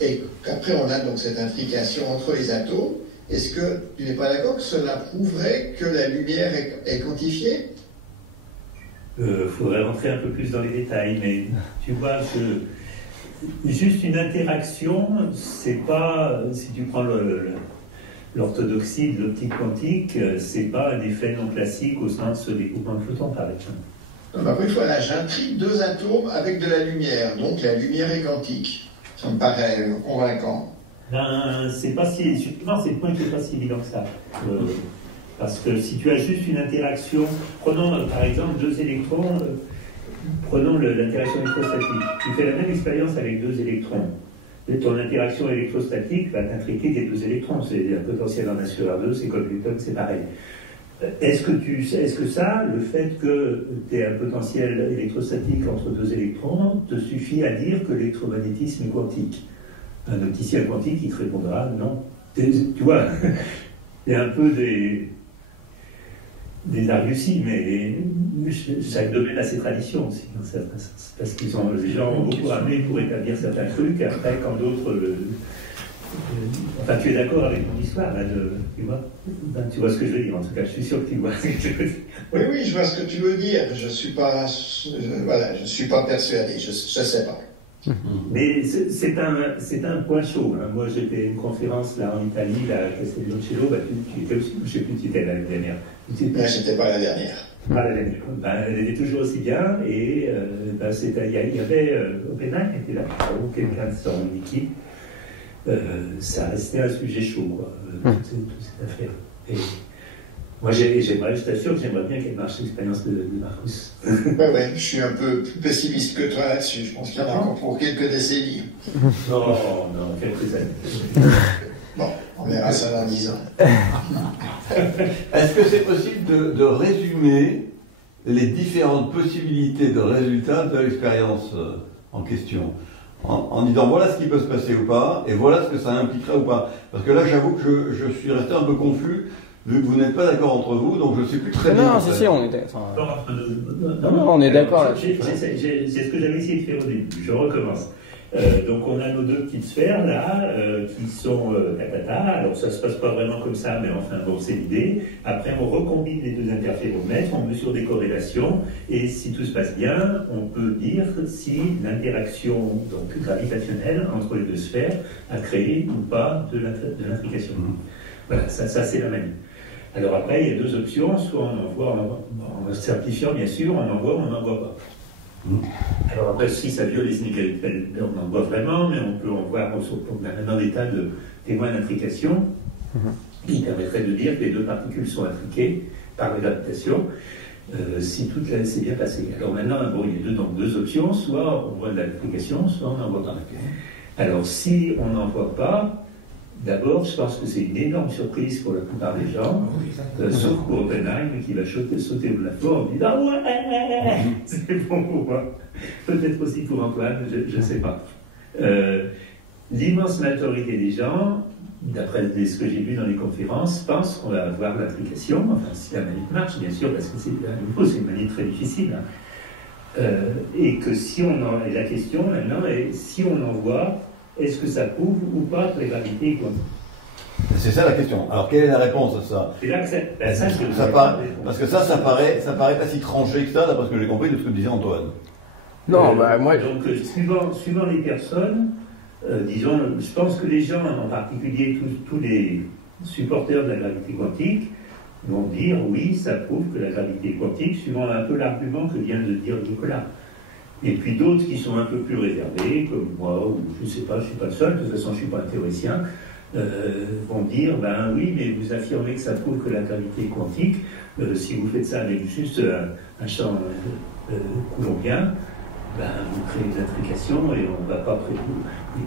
et qu'après on a donc cette intrication entre les atomes, est-ce que tu n'es pas d'accord que cela prouverait que la lumière est quantifiée? Faudrait rentrer un peu plus dans les détails, mais tu vois que juste une interaction, c'est pas, si tu prends l'orthodoxie de l'optique quantique, c'est pas un effet non classique au sens des découpement de photons, par exemple. Donc après, voilà, j'intrigue deux atomes avec de la lumière, donc la lumière est quantique. Ça me paraît convaincant. Ben, c'est pas si, justement, c'est le point qui n'est pas si évident que ça. Parce que si tu as juste une interaction, prenons par exemple deux électrons, prenons l'interaction électrostatique. Tu fais la même expérience avec deux électrons. Et ton interaction électrostatique va t'intriquer des deux électrons. C'est un potentiel en 1 sur R2, c'est comme Newton, c'est pareil. Est-ce que ça, le fait que tu aies un potentiel électrostatique entre deux électrons, te suffit à dire que l'électromagnétisme est quantique? Un opticien quantique, il te répondra non. Tu vois, il y a un peu des arguties, mais chaque domaine a ses traditions aussi. Parce qu'ils les gens ont beaucoup amené pour établir certains trucs, après quand d'autres... Enfin, tu es d'accord avec mon histoire, là, tu vois ce que je veux dire, en tout cas, je suis sûr que tu vois ce que je veux dire. Oui, je vois ce que tu veux dire, je suis pas persuadé, je sais pas. Mais c'est un point chaud. Hein. Moi, j'ai fait une conférence là en Italie, là, à Castelloncello, tu étais aussi, je ne sais plus si tu étais l'année dernière. Là, j'étais pas la dernière. Pas la dernière. Ben, elle était toujours aussi bien, et il y avait Oppenheim qui était là, ou quelqu'un de son équipe. Ça restait un sujet chaud, quoi, toute cette affaire. Et moi, je t'assure que j'aimerais bien qu'elle marche l'expérience de Marcus. Ouais, je suis un peu plus pessimiste que toi là-dessus. Je pense qu'il y en a encore pour quelques décennies. Non, quelques années. Bon, on verra ça dans 10 ans. Est-ce que c'est possible de résumer les différentes possibilités de résultats de l'expérience en question, en disant voilà ce qui peut se passer ou pas, et voilà ce que ça impliquerait ou pas? Parce que là, j'avoue que je suis resté un peu confus, vu que vous n'êtes pas d'accord entre vous, donc je ne sais plus très bien. Non, si, on était. Non, on est d'accord là. C'est ce que j'avais essayé de faire au début. Je recommence. Donc on a nos deux petites sphères là, qui sont tatata. Alors ça se passe pas vraiment comme ça, mais enfin bon, c'est l'idée. Après on recombine les deux interféromètres, on mesure des corrélations, et si tout se passe bien, on peut dire si l'interaction donc gravitationnelle entre les deux sphères a créé ou pas de l'intrication. Voilà, ça c'est la manie. Alors après, il y a deux options, soit on envoie, en simplifiant bien sûr, on envoie ou on n'envoie pas. Alors après, si ça viole les inégalités, on envoie vraiment, mais on peut envoyer, on a maintenant des tas de témoins d'intrication qui permettraient de dire que les deux particules sont intriquées par la gravitation, si toute la s'est bien passée. Alors maintenant, bon, il y a deux options, soit on voit de l'intrication, soit on n'envoie pas. Alors si on n'envoie pas, d'abord, je pense que c'est une énorme surprise pour la plupart des gens, sauf pour Oppenheim qui va sauter au plafond en disant « Ah ouais, c'est bon pour moi ». Peut-être aussi pour Antoine, je ne sais pas. L'immense majorité des gens, d'après ce que j'ai vu dans les conférences, pensent qu'on va avoir l'application, enfin si la manip marche, bien sûr, parce que c'est une manip très difficile. Et que si on en... Et la question maintenant est, si on envoie, est-ce que ça prouve ou pas que la gravité est quantique? C'est ça la question. Alors quelle est la réponse à ça? C'est là que parce que ça paraît pas si tranché que ça, d'après ce que j'ai compris de ce que disait Antoine. Non, moi... Donc, suivant les personnes, disons, je pense que les gens, en particulier tous les supporters de la gravité quantique, vont dire oui, ça prouve que la gravité est quantique, suivant un peu l'argument que vient de dire Nicolas. Et puis d'autres qui sont un peu plus réservés, comme moi, ou je ne sais pas, je ne suis pas le seul, de toute façon je ne suis pas un théoricien, vont dire, ben oui, mais vous affirmez que ça prouve que la gravité est quantique, si vous faites ça avec juste un champ coulombien, vous créez une intrication et on ne va pas prévoir.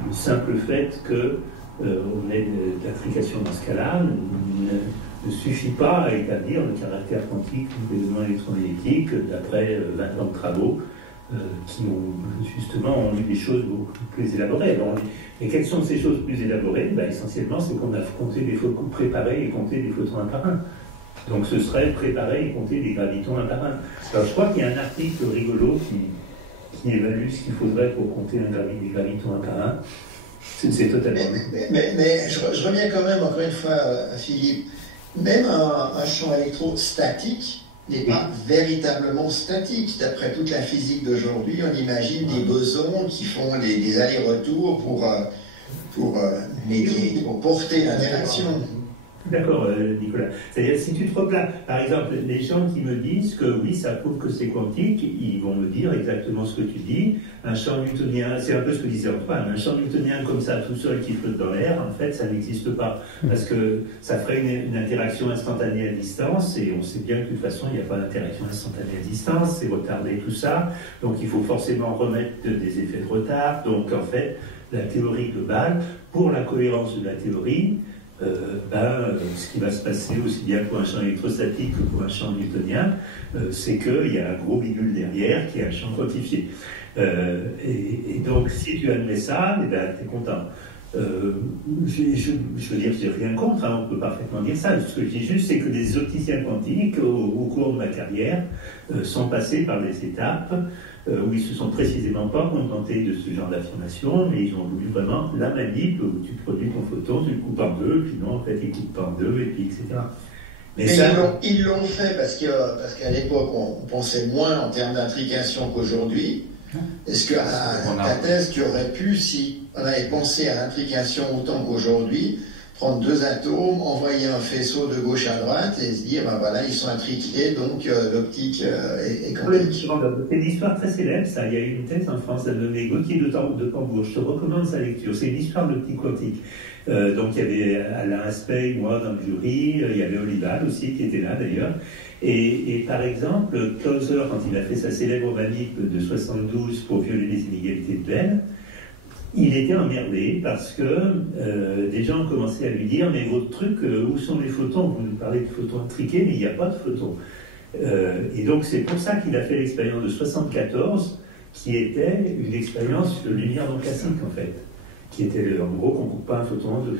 Le simple fait qu'on ait de l'intrication dans ce cas-là ne suffit pas à établir le caractère quantique des éléments électromagnétiques d'après 20 ans de travaux qui ont eu des choses beaucoup plus élaborées. Et quelles sont ces choses plus élaborées? Essentiellement, c'est qu'on a compté des photons, préparé et compté des photons un par un. Donc ce serait préparer et compter des gravitons un par un. Alors je crois qu'il y a un article rigolo qui évalue ce qu'il faudrait pour compter des gravitons un par un. C'est totalement... Mais je reviens quand même, encore une fois, à Philippe. Même un champ électrostatique n'est pas véritablement statique. D'après toute la physique d'aujourd'hui, on imagine des bosons qui font des allers-retours pour porter l'interaction. D'accord, Nicolas. C'est-à-dire, si tu te replaces, par exemple, les gens qui me disent que oui, ça prouve que c'est quantique, ils vont me dire exactement ce que tu dis. Un champ newtonien, c'est un peu ce que disait Antoine, un champ newtonien comme ça, tout seul, qui flotte dans l'air, en fait, ça n'existe pas. Parce que ça ferait une interaction instantanée à distance, et on sait bien que de toute façon, il n'y a pas d'interaction instantanée à distance, c'est retardé tout ça. Donc, il faut forcément remettre des effets de retard. Donc, en fait, la théorie globale, pour la cohérence de la théorie, ce qui va se passer aussi bien pour un champ électrostatique que pour un champ newtonien, c'est qu'il y a un gros bidule derrière qui est un champ quantifié. Et donc, si tu admets ça, tu es content. Je veux dire, je n'ai rien contre, on peut parfaitement dire ça. Ce que je dis juste, c'est que les opticiens quantiques, au cours de ma carrière, sont passés par des étapes où ils ne se sont précisément pas contentés de ce genre d'affirmation, mais ils ont voulu vraiment la manip où tu produis ton photon, tu le coupes en deux, puis non, en fait, il coupe pas en deux, et puis etc. Mais ils l'ont fait parce qu'à l'époque, on pensait moins en termes d'intrication qu'aujourd'hui. Est-ce qu'à ta thèse, tu aurais pu, si on avait pensé à l'intrication autant qu'aujourd'hui, prendre deux atomes, envoyer un faisceau de gauche à droite et se dire, voilà, ils sont intriqués, donc l'optique est quantique. C'est une histoire très célèbre, ça. Il y a une thèse en France, elle nommée Gauthier de Cambourg. Je te recommande sa lecture. C'est une histoire d'optique quantique. Donc il y avait Alain Aspect, moi dans le jury, il y avait Olival aussi qui était là d'ailleurs. Et par exemple, Clauser, quand il a fait sa célèbre manip de 72 pour violer les inégalités de Bell, il était emmerdé parce que des gens commençaient à lui dire « Mais votre truc, où sont les photons? Vous nous parlez de photons intriqués, mais il n'y a pas de photons. » Et donc c'est pour ça qu'il a fait l'expérience de 74, qui était une expérience de lumière non classique en fait, qui était en gros qu'on ne coupe pas un photon en deux.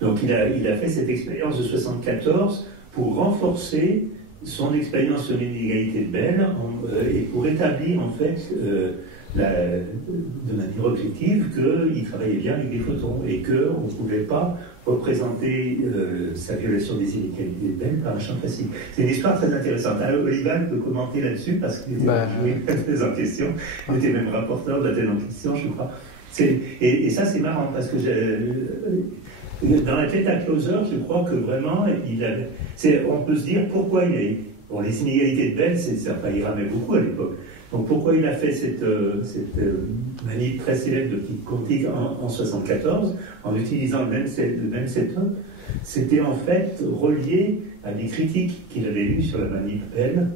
Donc il a fait cette expérience de 74 pour renforcer son expérience sur l'inégalité de Bell et pour établir en fait de manière objective qu'il travaillait bien avec des photons et qu'on ne pouvait pas représenter sa violation des inégalités de Bell par un champ classique. C'est une histoire très intéressante. Alors, Olival peut commenter là-dessus parce qu'il était très en question. Il était même rapporteur de la thèse en question, je crois. Et ça, c'est marrant parce que dans la tête à Clauser, je crois que vraiment, on peut se dire pourquoi il a eu. Bon, les inégalités de Bell, il ramait beaucoup à l'époque. Donc pourquoi il a fait cette manip très célèbre d'optique quantique en 74, en utilisant le même setup? C'était en fait relié à des critiques qu'il avait lues sur la manip Bell,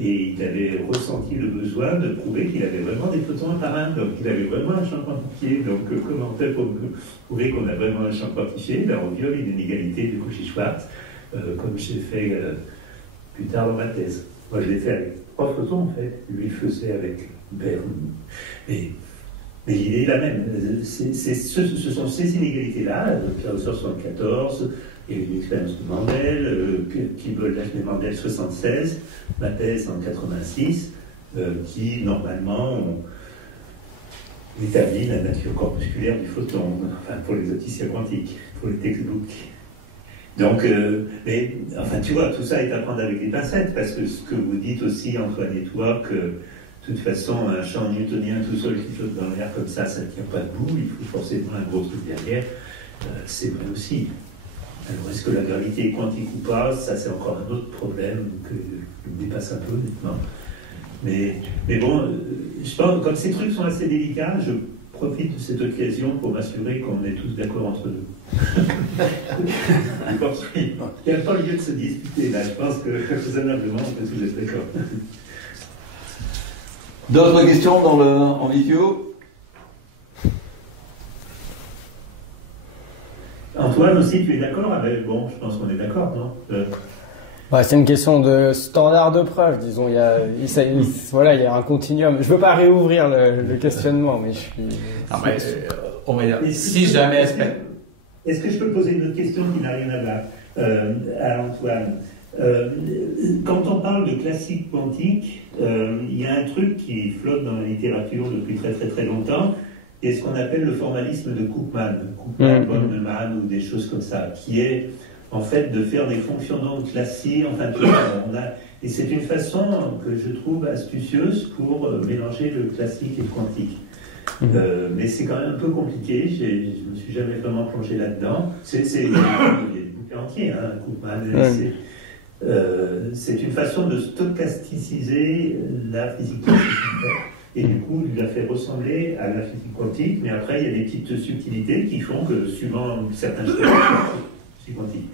et il avait ressenti le besoin de prouver qu'il avait vraiment des photons un par un, donc il avait vraiment un champ quantifié. Donc comment on fait pour prouver qu'on a vraiment un champ quantifié? On viole une inégalité de Cauchy-Schwarz, comme j'ai fait plus tard dans ma thèse. Moi je l'ai fait avec 3 photons en fait, lui il faisait avec Bell. Mais l'idée est la même. Ce sont ces inégalités-là, Clauser 74, il y a eu une expérience de Mendel, Kibble, Lachner, Mendel 76, ma thèse en 86, qui normalement ont établi la nature corpusculaire du photon, enfin pour les opticiens quantiques, pour les textbooks. Donc, mais enfin tu vois, tout ça est à prendre avec des pincettes, parce que ce que vous dites aussi, Antoine et toi, que de toute façon, un champ newtonien tout seul qui flotte dans l'air comme ça ne tient pas debout, il faut forcément un gros truc derrière, c'est vrai aussi. Alors, est-ce que la gravité est quantique ou pas? Ça, c'est encore un autre problème qui me dépasse un peu, honnêtement. Mais bon, je pense, comme ces trucs sont assez délicats, je profite de cette occasion pour m'assurer qu'on est tous d'accord entre nous. Il n'y a pas lieu de se disputer, là. Je pense que raisonnablement, on peut tous être d'accord. D'autres questions en vidéo? Antoine aussi, tu es d'accord avec... Bon, je pense qu'on est d'accord, non C'est une question de standard de preuve, disons. Il y a un continuum. Je veux pas réouvrir le questionnement, mais je suis... On va dire, si jamais... Est-ce que je peux poser une autre question qui n'a rien à voir à Antoine? Quand on parle de classique quantique, il y a un truc qui flotte dans la littérature depuis très très très longtemps, et ce qu'on appelle le formalisme de Koopman, ou des choses comme ça, qui est en fait de faire des fonctions d'onde classiques, et c'est une façon que je trouve astucieuse pour mélanger le classique et le quantique. Mais c'est quand même un peu compliqué, je ne me suis jamais vraiment plongé là-dedans. Il y a des bouquins entiers, Koopman. C'est une façon de stocasticiser la physique classique. Et du coup, il la fait ressembler à la physique quantique, mais après, il y a des petites subtilités qui font que, suivant certains choix, c'est quantique.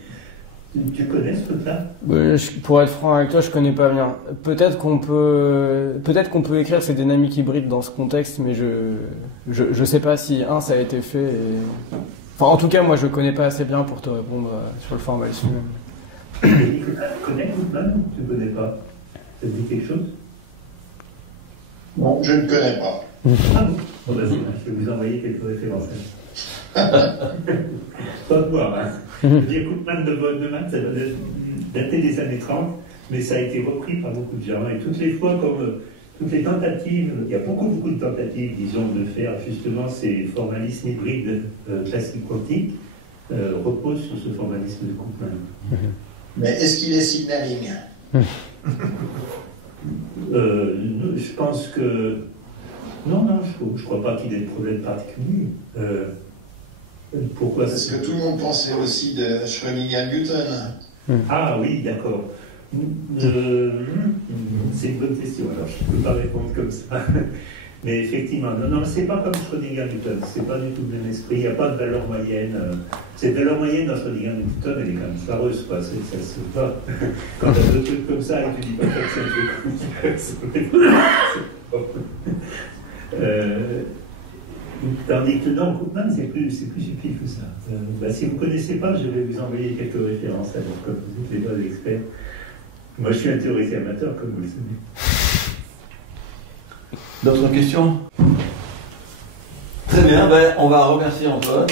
Tu connais ce truc-là? Pour être franc avec toi, je connais pas bien. Peut-être qu'on peut écrire ces dynamiques hybrides dans ce contexte, mais je sais pas si ça a été fait. Enfin, en tout cas, moi, je connais pas assez bien pour te répondre sur le formalisme même. Tu connais Koopman ou tu ne connais pas? Ça te dit quelque chose? Bon, je ne connais pas. Ah bon, je vais vous envoyer quelques références. Pas de voir, Je veux dire, Koopman de Bonneman, ça doit dater des années 30, mais ça a été repris par beaucoup de gens. Et toutes les fois, comme toutes les tentatives, il y a beaucoup de tentatives, disons, de faire justement ces formalismes hybrides classiques quantiques, reposent sur ce formalisme de Koopman. Mais est-ce qu'il est signaling? Je pense que... Non, je crois pas qu'il ait de problème particulier. Pourquoi? Parce que tout le monde pensait aussi de Schrödinger-Newton. Ah oui, d'accord. C'est une bonne question, alors je ne peux pas répondre comme ça. Mais effectivement, non, c'est pas comme Schrödinger-Newton, c'est pas du tout le même esprit, il n'y a pas de valeur moyenne. Cette valeur moyenne dans Schrödinger-Newton, elle est quand même foireuse, quoi. Ça se voit. Quand tu as deux trucs comme ça et que tu dis pas que c'est un truc. Tandis que dans Koopman, c'est plus subtil que ça. Si vous ne connaissez pas, je vais vous envoyer quelques références, alors comme vous êtes les deux experts. Moi, je suis un théoricien amateur, comme vous le savez. D'autres questions? Très bien, on va remercier Antoine.